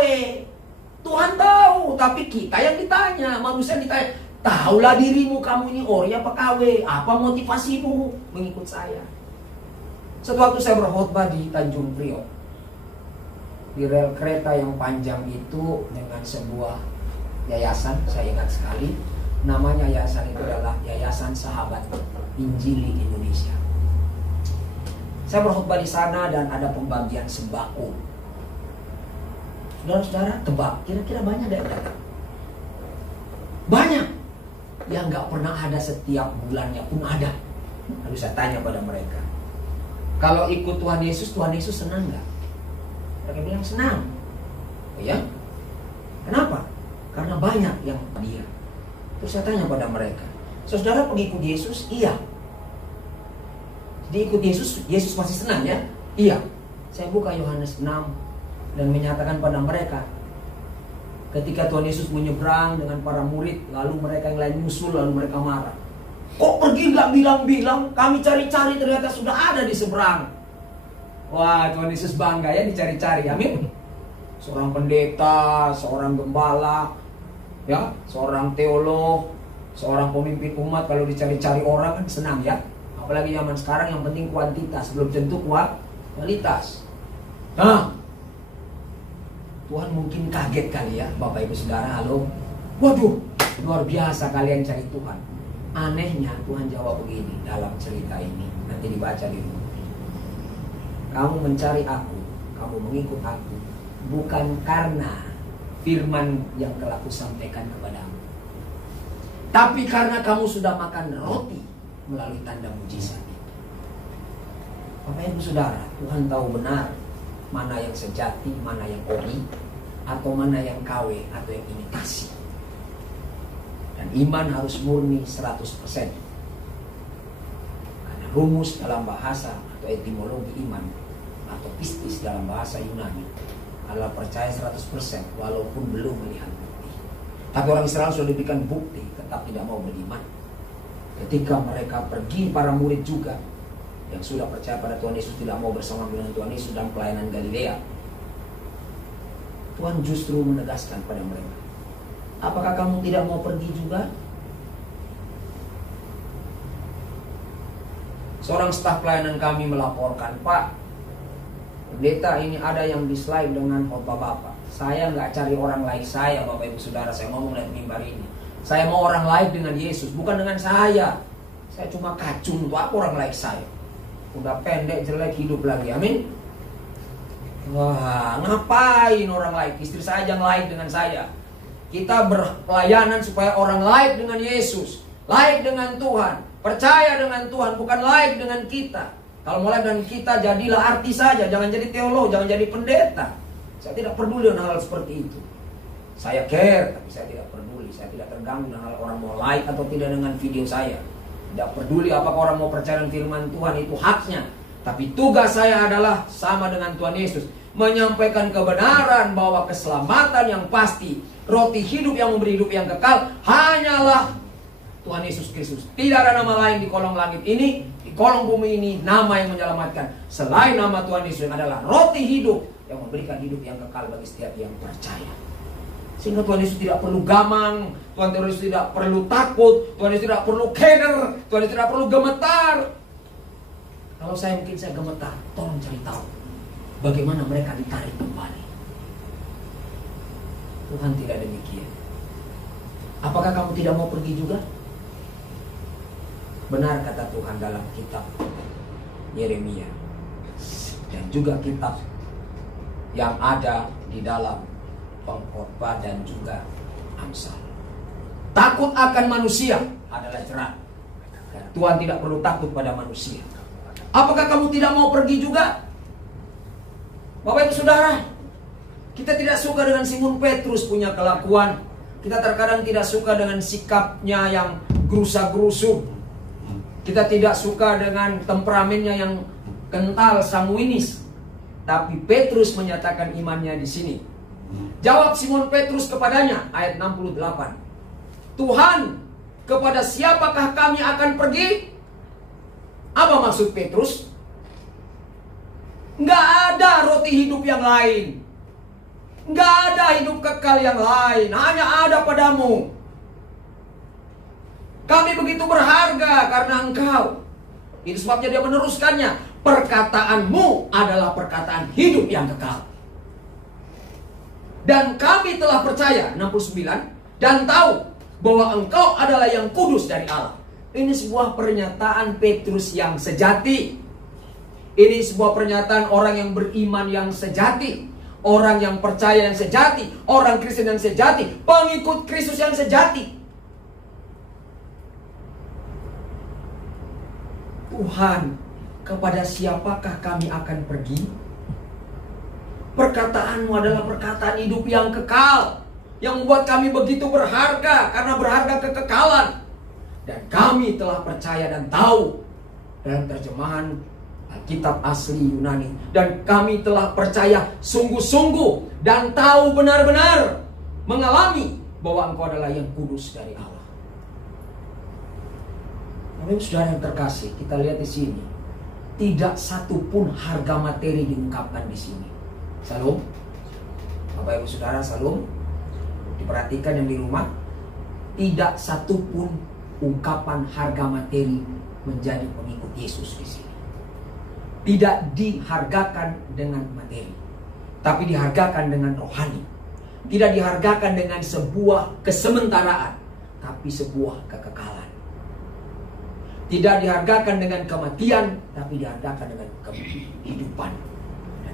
Tuhan tahu, tapi kita yang ditanya, manusia yang ditanya, tahulah dirimu, kamu ini ori apa KW? Apa motivasimu mengikut saya? Suatu waktu saya berkhotbah di Tanjung Priok, di rel kereta yang panjang itu, dengan sebuah yayasan, saya ingat sekali. Namanya yayasan itu adalah Yayasan Sahabat Injili Indonesia. Saya berkhotbah di sana dan ada pembagian sembako. Saudara-saudara, tebak, kira-kira banyak gak yang datang? Banyak. Yang gak pernah ada setiap bulannya pun ada. Lalu saya tanya pada mereka, kalau ikut Tuhan Yesus senang gak? Mereka bilang senang. Oh ya? Kenapa? Karena banyak yang dia. Terus saya tanya pada mereka, saudara pengikut Yesus? Iya. Jadi ikut Yesus masih senang ya? Iya. Saya buka Yohanes 6 dan menyatakan pada mereka, ketika Tuhan Yesus menyeberang dengan para murid, lalu mereka yang lain nyusul, lalu mereka marah. Kok pergi gak bilang-bilang? Kami cari-cari ternyata sudah ada di seberang. Wah, Tuhan Yesus bangga ya dicari-cari, amin. Seorang pendeta, seorang gembala, ya, seorang teolog, seorang pemimpin umat, kalau dicari-cari orang kan senang ya. Apalagi zaman sekarang yang penting kuantitas, belum tentu kualitas. Nah, Tuhan mungkin kaget kali ya, Bapak Ibu Saudara, halo. Waduh, luar biasa kalian cari Tuhan. Anehnya Tuhan jawab begini dalam cerita ini, nanti dibaca di rumah. Kamu mencari aku, kamu mengikut aku, bukan karena firman yang telah kusampaikan kepadamu, tapi karena kamu sudah makan roti melalui tanda mujizat itu. Bapak Ibu Saudara, Tuhan tahu benar mana yang sejati, mana yang ori, atau mana yang KW atau yang imitasi. Dan iman harus murni 100%. Karena rumus dalam bahasa atau etimologi iman atau pistis dalam bahasa Yunani adalah percaya 100% walaupun belum melihat bukti. Tapi orang Israel sudah diberikan bukti, tetap tidak mau beriman. Ketika mereka pergi, para murid juga yang sudah percaya pada Tuhan Yesus tidak mau bersama dengan Tuhan Yesus dalam pelayanan Galilea, Tuhan justru menegaskan pada mereka, apakah kamu tidak mau pergi juga? Seorang staf pelayanan kami melaporkan, Pak, pendeta ini ada yang dislike dengan khotbah Bapak. Saya nggak cari orang like saya, Bapak Ibu Saudara. Saya ngomong lewat mimbar ini. Saya mau orang like dengan Yesus, bukan dengan saya. Saya cuma kacung, untuk apa orang like saya? Udah pendek, jelek, hidup lagi, amin. Wah, ngapain orang like? Istri saya jangan like dengan saya. Kita berpelayanan supaya orang like dengan Yesus, like dengan Tuhan, percaya dengan Tuhan, bukan like dengan kita. Kalau mau like dengan kita, jadilah artis saja, jangan jadi teolog, jangan jadi pendeta. Saya tidak peduli dengan hal seperti itu. Saya care, tapi saya tidak peduli. Saya tidak terganggu dengan hal orang mau like atau tidak dengan video saya. Tidak peduli apakah orang mau percaya dengan firman Tuhan, itu haknya. Tapi tugas saya adalah sama dengan Tuhan Yesus, menyampaikan kebenaran bahwa keselamatan yang pasti, roti hidup yang memberi hidup yang kekal, hanyalah Tuhan Yesus Kristus. Tidak ada nama lain di kolong langit ini, di kolong bumi ini, nama yang menyelamatkan selain nama Tuhan Yesus, yang adalah roti hidup yang memberikan hidup yang kekal bagi setiap yang percaya. Sehingga Tuhan Yesus tidak perlu gamang, Tuhan Yesus tidak perlu takut, Tuhan Yesus tidak perlu keder, Tuhan Yesus tidak perlu gemetar. Kalau saya mungkin saya gemetar, tolong cari tahu bagaimana mereka ditarik kembali. Tuhan tidak demikian. Apakah kamu tidak mau pergi juga? Benar kata Tuhan dalam kitab Yeremia dan juga kitab yang ada di dalam Pengkhotbah dan juga Amsal. Takut akan manusia adalah jerat. Dan Tuhan tidak perlu takut pada manusia. Apakah kamu tidak mau pergi juga? Bapak Ibu Saudara, kita tidak suka dengan Simon Petrus punya kelakuan. Kita terkadang tidak suka dengan sikapnya yang gerusa-gerusu. Kita tidak suka dengan temperamennya yang kental, sanguinis. Tapi Petrus menyatakan imannya di sini. Jawab Simon Petrus kepadanya, ayat 68. Tuhan, kepada siapakah kami akan pergi? Apa maksud Petrus? Nggak ada roti hidup yang lain. Nggak ada hidup kekal yang lain. Hanya ada padamu. Kami begitu berharga karena engkau. Itu sebabnya dia meneruskannya. Perkataanmu adalah perkataan hidup yang kekal. Dan kami telah percaya, 69, dan tahu bahwa engkau adalah yang kudus dari Allah. Ini sebuah pernyataan Petrus yang sejati. Ini sebuah pernyataan orang yang beriman yang sejati. Orang yang percaya yang sejati. Orang Kristen yang sejati. Pengikut Kristus yang sejati. Tuhan, kepada siapakah kami akan pergi? Perkataanmu adalah perkataan hidup yang kekal, yang membuat kami begitu berharga, karena berharga kekekalan. Dan kami telah percaya dan tahu, dalam terjemahan Alkitab asli Yunani, dan kami telah percaya sungguh-sungguh dan tahu benar-benar, mengalami bahwa engkau adalah yang kudus dari Allah. Namun saudara yang terkasih, kita lihat di sini, tidak satu pun harga materi diungkapkan di sini. Salam, Bapak Ibu Saudara, salam. Diperhatikan yang di rumah, tidak satu pun ungkapan harga materi menjadi pengikut Yesus di sini. Tidak dihargakan dengan materi, tapi dihargakan dengan rohani. Tidak dihargakan dengan sebuah kesementaraan, tapi sebuah kekekalan. Tidak dihargakan dengan kematian, tapi dihargakan dengan kehidupan.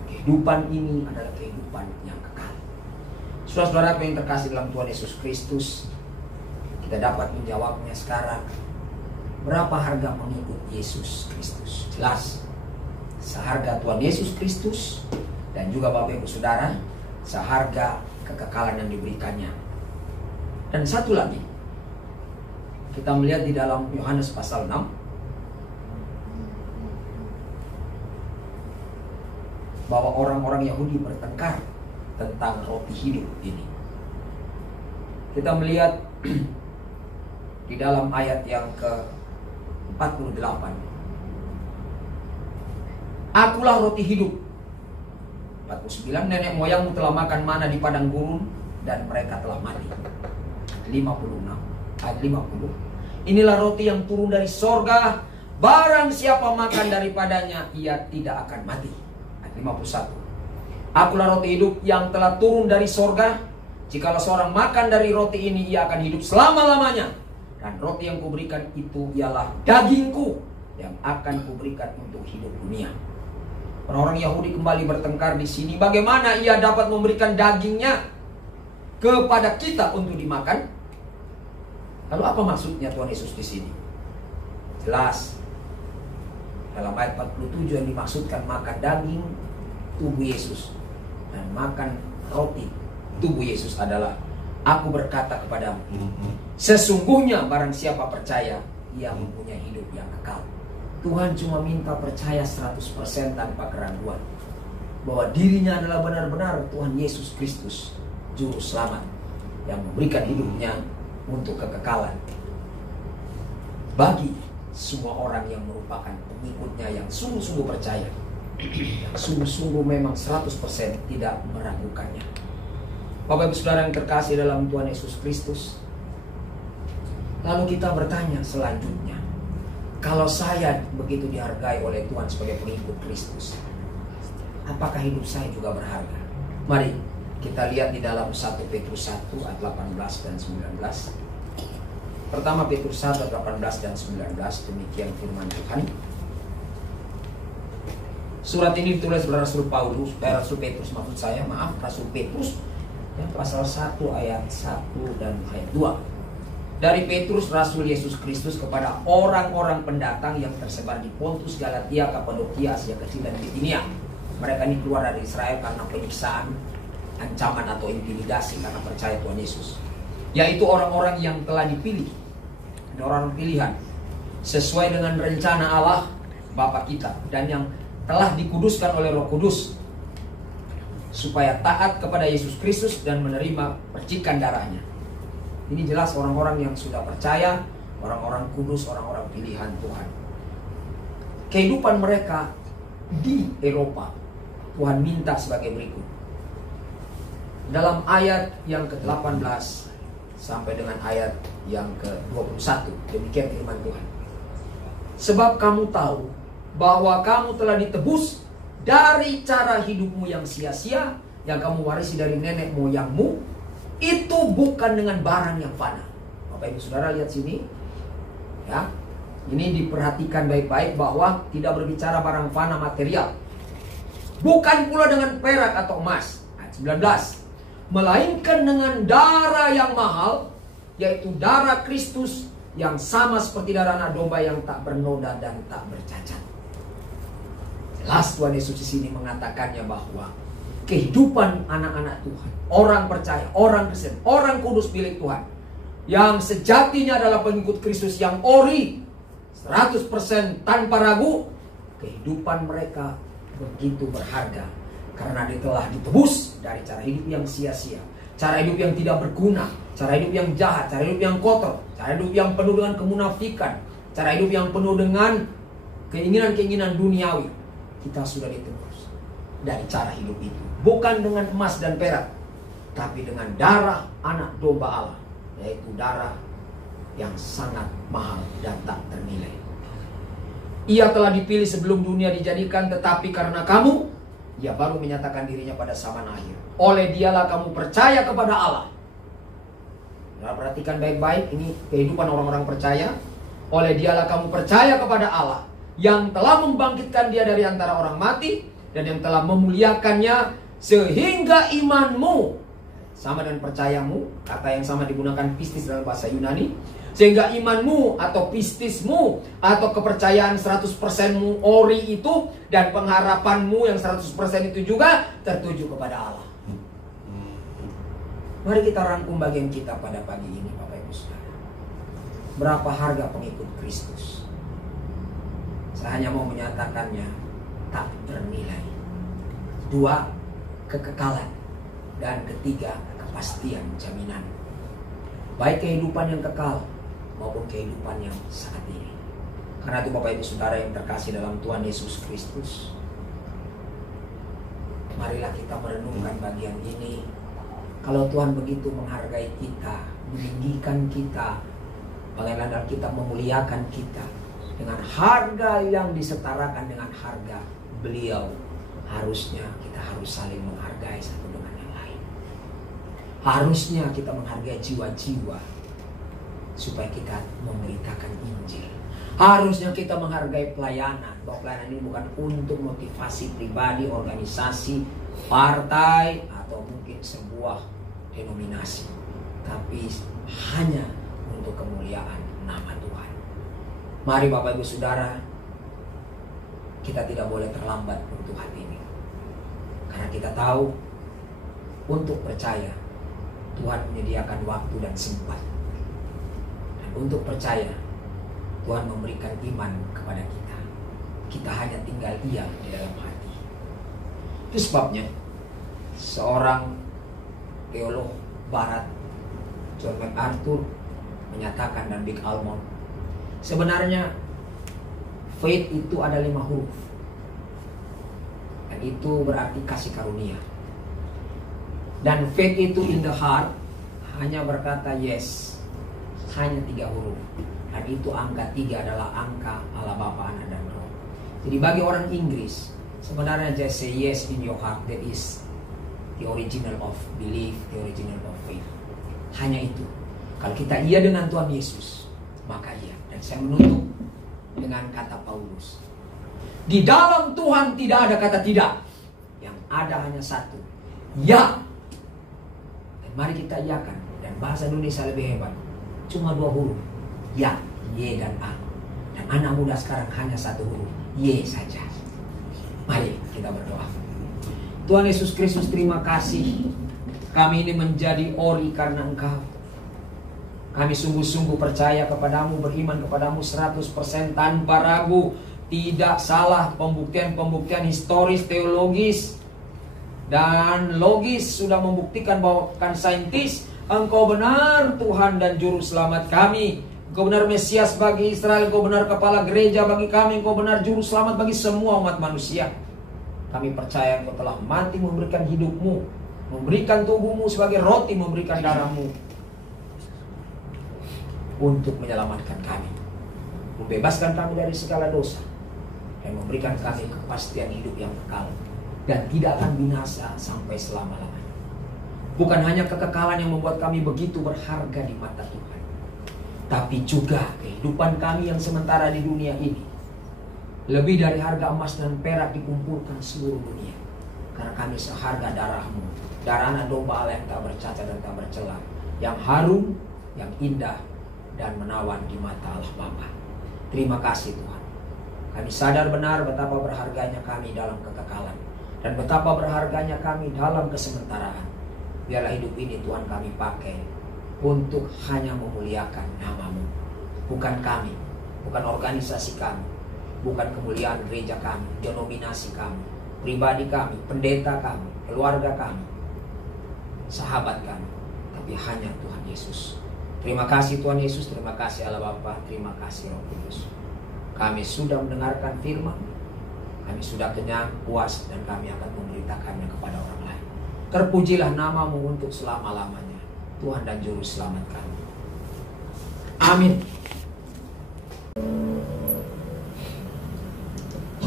Kehidupan ini adalah kehidupan yang kekal. Saudara-saudara yang terkasih dalam Tuhan Yesus Kristus, kita dapat menjawabnya sekarang. Berapa harga pengikut Yesus Kristus? Jelas, seharga Tuhan Yesus Kristus Dan juga Bapak Ibu Saudara, seharga kekekalan yang diberikannya. Dan satu lagi, kita melihat di dalam Yohanes pasal 6, bahwa orang-orang Yahudi bertengkar tentang roti hidup ini. Kita melihat di dalam ayat yang ke-48. Akulah roti hidup. 49, nenek moyangmu telah makan mana di padang gurun dan mereka telah mati. 56, ayat 50. Inilah roti yang turun dari sorga, barang siapa makan daripadanya ia tidak akan mati. Ayat 51. Akulah roti hidup yang telah turun dari sorga. Jikalau seorang makan dari roti ini, ia akan hidup selama-lamanya. Dan roti yang kuberikan itu ialah dagingku yang akan kuberikan untuk hidup dunia. Orang-orang Yahudi kembali bertengkar di sini. Bagaimana ia dapat memberikan dagingnya kepada kita untuk dimakan? Lalu apa maksudnya Tuhan Yesus di sini? Jelas. Dalam ayat 47 yang dimaksudkan makan daging tubuh Yesus dan makan roti tubuh Yesus adalah, aku berkata kepadamu, sesungguhnya barang siapa percaya, ia mempunyai hidup yang kekal. Tuhan cuma minta percaya 100% tanpa keraguan bahwa dirinya adalah benar-benar Tuhan Yesus Kristus, Juru Selamat yang memberikan hidupnya untuk kekekalan bagi semua orang yang merupakan pengikutnya, yang sungguh-sungguh percaya, yang sungguh-sungguh memang 100% tidak meragukannya. Bapak Ibu Saudara yang terkasih dalam Tuhan Yesus Kristus, lalu kita bertanya selanjutnya, kalau saya begitu dihargai oleh Tuhan sebagai pengikut Kristus, apakah hidup saya juga berharga? Mari kita lihat di dalam 1 Petrus 1 ayat 18 dan 19. Pertama Petrus 1 ayat 18 dan 19, demikian firman Tuhan. Surat ini ditulis oleh Rasul Petrus, Rasul Petrus, yang pasal 1 ayat 1 dan ayat 2. Dari Petrus, Rasul Yesus Kristus, kepada orang-orang pendatang yang tersebar di Pontus, Galatia, Kapadokia, Asia Kecil, dan Bitinia. Mereka ini keluar dari Israel karena penyiksaan, ancaman atau intimidasi karena percaya Tuhan Yesus. Yaitu orang-orang yang telah dipilih, orang pilihan, sesuai dengan rencana Allah Bapa kita, dan yang telah dikuduskan oleh Roh Kudus, supaya taat kepada Yesus Kristus dan menerima percikan darahnya. Ini jelas orang-orang yang sudah percaya, orang-orang kudus, orang-orang pilihan Tuhan. Kehidupan mereka di Eropa, Tuhan minta sebagai berikut. Dalam ayat yang ke-18 sampai dengan ayat yang ke-21, demikian firman Tuhan. Sebab kamu tahu bahwa kamu telah ditebus dari cara hidupmu yang sia-sia, yang kamu warisi dari nenek moyangmu, itu bukan dengan barang yang fana. Bapak Ibu Saudara lihat sini, ya, ini diperhatikan baik-baik bahwa tidak berbicara barang fana material, bukan pula dengan perak atau emas. Ayat 19, melainkan dengan darah yang mahal, yaitu darah Kristus, yang sama seperti darah anak domba yang tak bernoda dan tak bercacat. Jelas Tuhan Yesus di sini mengatakannya bahwa kehidupan anak-anak Tuhan, orang percaya, orang Kristen, orang kudus milik Tuhan, yang sejatinya adalah pengikut Kristus yang ori, 100% tanpa ragu, kehidupan mereka begitu berharga karena dia telah ditebus dari cara hidup yang sia-sia, cara hidup yang tidak berguna, cara hidup yang jahat, cara hidup yang kotor, cara hidup yang penuh dengan kemunafikan, cara hidup yang penuh dengan keinginan-keinginan duniawi. Kita sudah ditebus dari cara hidup itu, bukan dengan emas dan perak, tapi dengan darah anak domba Allah, yaitu darah yang sangat mahal dan tak ternilai. Ia telah dipilih sebelum dunia dijadikan, tetapi karena kamu, ia baru menyatakan dirinya pada zaman akhir. Oleh dialah kamu percaya kepada Allah. Nah, perhatikan baik-baik, ini kehidupan orang-orang percaya. Oleh dialah kamu percaya kepada Allah, yang telah membangkitkan dia dari antara orang mati, dan yang telah memuliakannya, sehingga imanmu sama dengan percayamu, kata yang sama digunakan pistis dalam bahasa Yunani. Sehingga imanmu atau pistismu atau kepercayaan 100%mu ori itu dan pengharapanmu yang 100% itu juga tertuju kepada Allah. Mari kita rangkum bagian kita pada pagi ini, Bapak Ibu Saudara. Berapa harga pengikut Kristus? Saya hanya mau menyatakannya tak ternilai. 2, kekekalan. Dan ketiga, kepastian jaminan. Baik kehidupan yang kekal maupun kehidupan yang saat ini. Karena itu Bapak Ibu Saudara yang terkasih dalam Tuhan Yesus Kristus, marilah kita merenungkan bagian ini. Kalau Tuhan begitu menghargai kita, meninggikan kita, bagaimana kita memuliakan kita dengan harga yang disetarakan dengan harga beliau, harusnya kita harus saling menghargai satu dengan yang lain. Harusnya kita menghargai jiwa-jiwa supaya kita memberitakan Injil. Harusnya kita menghargai pelayanan, bahwa pelayanan ini bukan untuk motivasi pribadi, organisasi, partai, atau mungkin sebuah denominasi, tapi hanya untuk kemuliaan nama Tuhan. Mari Bapak Ibu Saudara, kita tidak boleh terlambat untuk hal ini. Karena kita tahu, untuk percaya Tuhan menyediakan waktu dan sempat. Dan untuk percaya, Tuhan memberikan iman kepada kita. Kita hanya tinggal diam di dalam hati. Itu sebabnya seorang teolog barat, John MacArthur, menyatakan, dan Big Almond, sebenarnya faith itu ada 5 huruf. Dan itu berarti kasih karunia. Dan faith itu in the heart hanya berkata yes, hanya 3 huruf. Dan itu angka 3 adalah angka Allah Bapa, Anak dan Roh. Jadi bagi orang Inggris, sebenarnya just say yes in your heart. That is the original of belief, the original of faith. Hanya itu. Kalau kita iya dengan Tuhan Yesus, maka iya. Dan saya menutup dengan kata Paulus, di dalam Tuhan tidak ada kata tidak. Yang ada hanya satu, ya. Dan mari kita iyakan. Dan bahasa Indonesia lebih hebat, cuma 2 huruf, ya, ye dan a. Dan anak muda sekarang hanya 1 huruf, ye saja. Mari kita berdoa. Tuhan Yesus Kristus, terima kasih. Kami ini menjadi ori karena Engkau. Kami sungguh-sungguh percaya kepadamu, beriman kepadamu 100% tanpa ragu. Tidak salah, pembuktian-pembuktian historis, teologis, dan logis sudah membuktikan bahwa kan saintis, Engkau benar Tuhan dan Juru Selamat kami. Engkau benar Mesias bagi Israel, Engkau benar Kepala Gereja bagi kami, Engkau benar Juru Selamat bagi semua umat manusia. Kami percaya Engkau telah mati memberikan hidupmu, memberikan tubuhmu sebagai roti, memberikan darahmu untuk menyelamatkan kami, membebaskan kami dari segala dosa, dan memberikan kami kepastian hidup yang kekal dan tidak akan binasa sampai selama-lamanya. Bukan hanya kekekalan yang membuat kami begitu berharga di mata Tuhan, tapi juga kehidupan kami yang sementara di dunia ini lebih dari harga emas dan perak dikumpulkan seluruh dunia. Karena kami seharga darahmu, darah anak domba Allah yang tak bercacat dan tak bercela, yang harum, yang indah, dan menawan di mata Allah Bapa. Terima kasih Tuhan. Kami sadar benar betapa berharganya kami dalam kekekalan, dan betapa berharganya kami dalam kesementaraan. Biarlah hidup ini Tuhan kami pakai untuk hanya memuliakan nama-Mu. Bukan kami, bukan organisasi kami, bukan kemuliaan gereja kami, denominasi kami, pribadi kami, pendeta kami, keluarga kami, sahabat kami, tapi hanya Tuhan Yesus. Terima kasih Tuhan Yesus, terima kasih Allah Bapa, terima kasih Roh Kudus. Kami sudah mendengarkan firman, kami sudah kenyang, puas, dan kami akan memberitakannya kepada orang lain. Terpujilah nama-Mu untuk selama-lamanya, Tuhan dan Juru Selamat kami. Amin.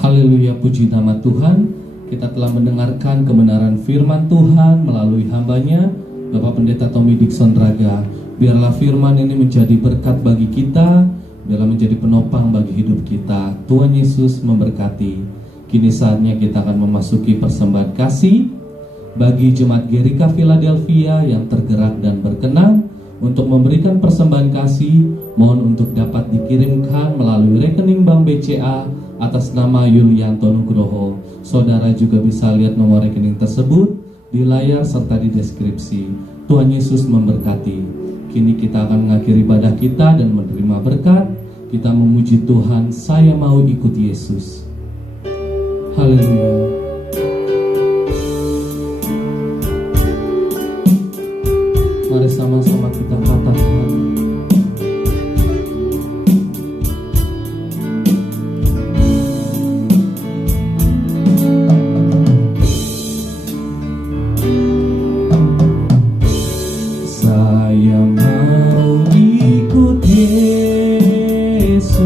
Haleluya, puji nama Tuhan. Kita telah mendengarkan kebenaran firman Tuhan melalui hambanya Bapak Pendeta Tommy Dixon Raga. Biarlah firman ini menjadi berkat bagi kita, biarlah menjadi penopang bagi hidup kita. Tuhan Yesus memberkati. Kini saatnya kita akan memasuki persembahan kasih. bagi Jemaat Gerika Philadelphia yang tergerak dan berkenan untuk memberikan persembahan kasih, mohon untuk dapat dikirimkan melalui rekening Bank BCA atas nama Yulianto Nugroho. Saudara juga bisa lihat nomor rekening tersebut di layar serta di deskripsi. Tuhan Yesus memberkati. Kini kita akan mengakhiri ibadah kita dan menerima berkat. Kita memuji Tuhan, saya mau ikut Yesus. Haleluya. Mari sama-sama kita katakan. Saya mau ikut Yesus.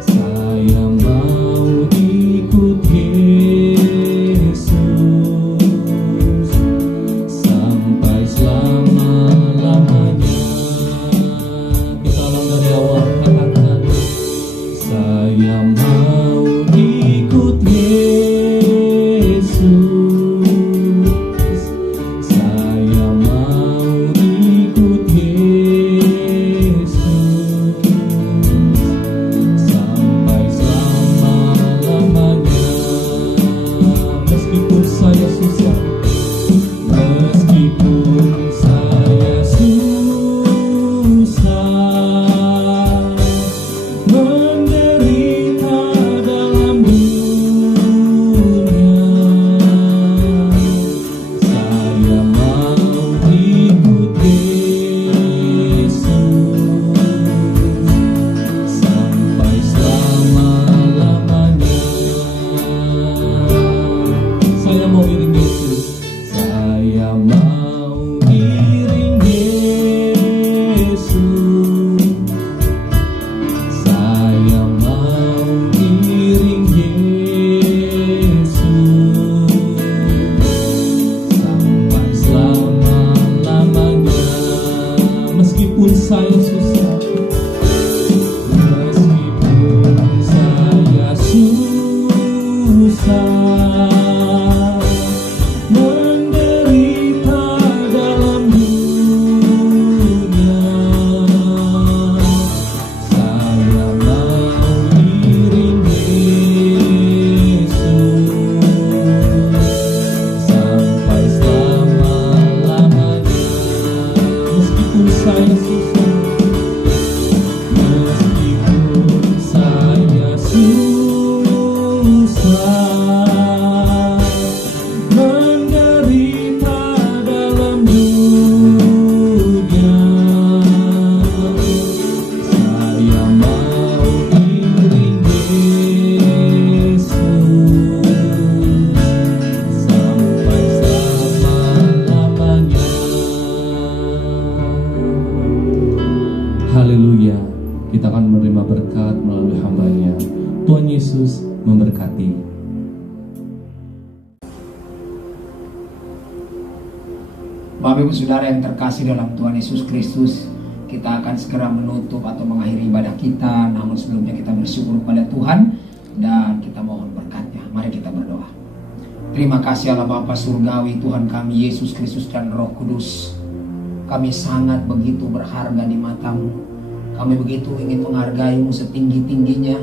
Saya mau ikut Yesus sampai selama-lamanya. Kita ulang dari awal, katakan. Saya mau ikut Yesus. Saya mau ikut Yesus sampai selama-lamanya. Meskipun saya susah, meskipun saya susah, menderita dalam dunia, saya mau ikut Yesus sampai selama-lamanya. Saya mau iring Yesus. Saya mau iring Yesus. Saya mau iring Yesus sampai selama-lamanya. Meskipun saya susah, meskipun saya susah, menderita dalam dunia, saya mau iring Yesus sampai selama-lamanya. Meskipun saya susah, meskipun saya susah, menderita dalam dunia, saya mau iring Yesus sampai selama-lamanya. Haleluya. Kita akan menerima berkat melalui hamba-Nya. Tuhan Yesus memberkati. Bapak Ibu Saudara yang terkasih dalam Tuhan Yesus Kristus, kita akan segera menutup atau mengakhiri ibadah kita. Namun sebelumnya kita bersyukur kepada Tuhan dan kita mohon berkatnya. Mari kita berdoa. Terima kasih Allah Bapa Surgawi, Tuhan kami Yesus Kristus dan Roh Kudus. Kami sangat begitu berharga di mata-Mu. Kami begitu ingin menghargai-Mu setinggi-tingginya,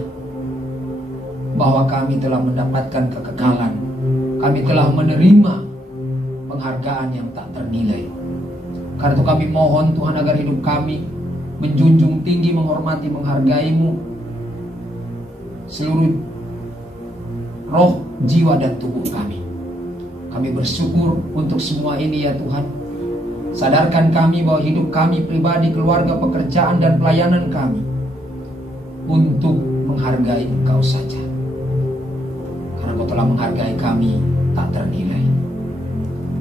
bahwa kami telah mendapatkan kekekalan. Kami telah menerima penghargaan yang tak ternilai. Karena itu kami mohon Tuhan agar hidup kami menjunjung tinggi, menghormati, menghargai-Mu seluruh roh, jiwa, dan tubuh kami. Kami bersyukur untuk semua ini ya Tuhan. Sadarkan kami bahwa hidup kami pribadi, keluarga, pekerjaan, dan pelayanan kami untuk menghargai Engkau saja. Karena Engkau telah menghargai kami tak ternilai.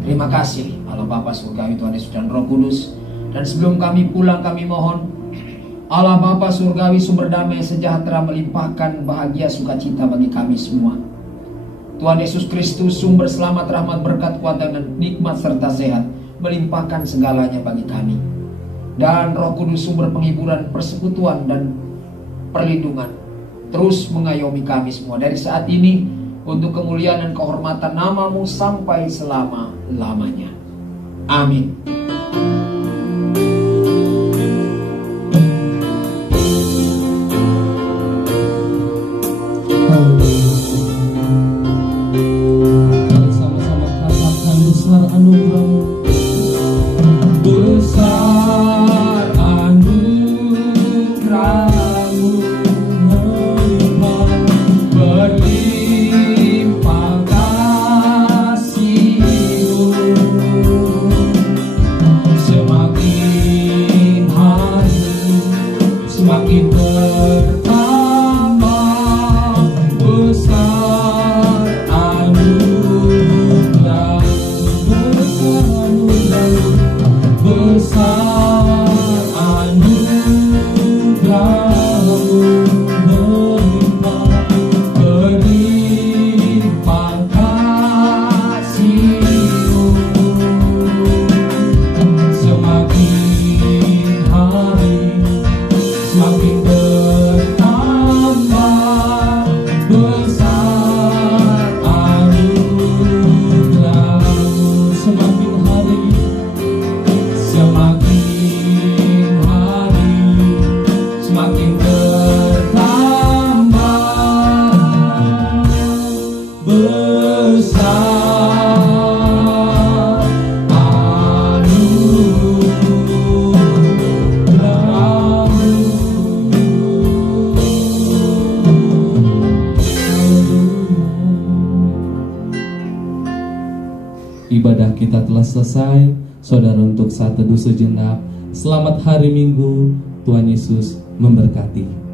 Terima kasih Allah Bapa Surgawi, Tuhan Yesus dan Roh Kudus. Dan sebelum kami pulang, kami mohon Allah Bapa Surgawi, sumber damai sejahtera, melimpahkan bahagia sukacita bagi kami semua. Tuhan Yesus Kristus, sumber selamat, rahmat, berkat, kuasa, dan nikmat serta sehat, melimpahkan segalanya bagi kami. Dan Roh Kudus, sumber penghiburan, persekutuan, dan perlindungan, terus mengayomi kami semua dari saat ini untuk kemuliaan dan kehormatan nama-Mu sampai selama-lamanya. Amin. Sama-sama katakan besar anugerah-Mu. Besar anugerah-Mu melimpah, berlimpah kasih-Mu. Semakin hari semakin bertambah, besar anugerah, besar anugerah-Mu melimpah, berlimpah kasih-Mu. Semakin hari semakin bertambah, besar anugerah-Mu. Semakin hari semakin bertambah, besar anugerah-Mu. Ibadah kita telah selesai. Saudara, untuk saat teduh sejenak, selamat hari Minggu. Tuhan Yesus memberkati.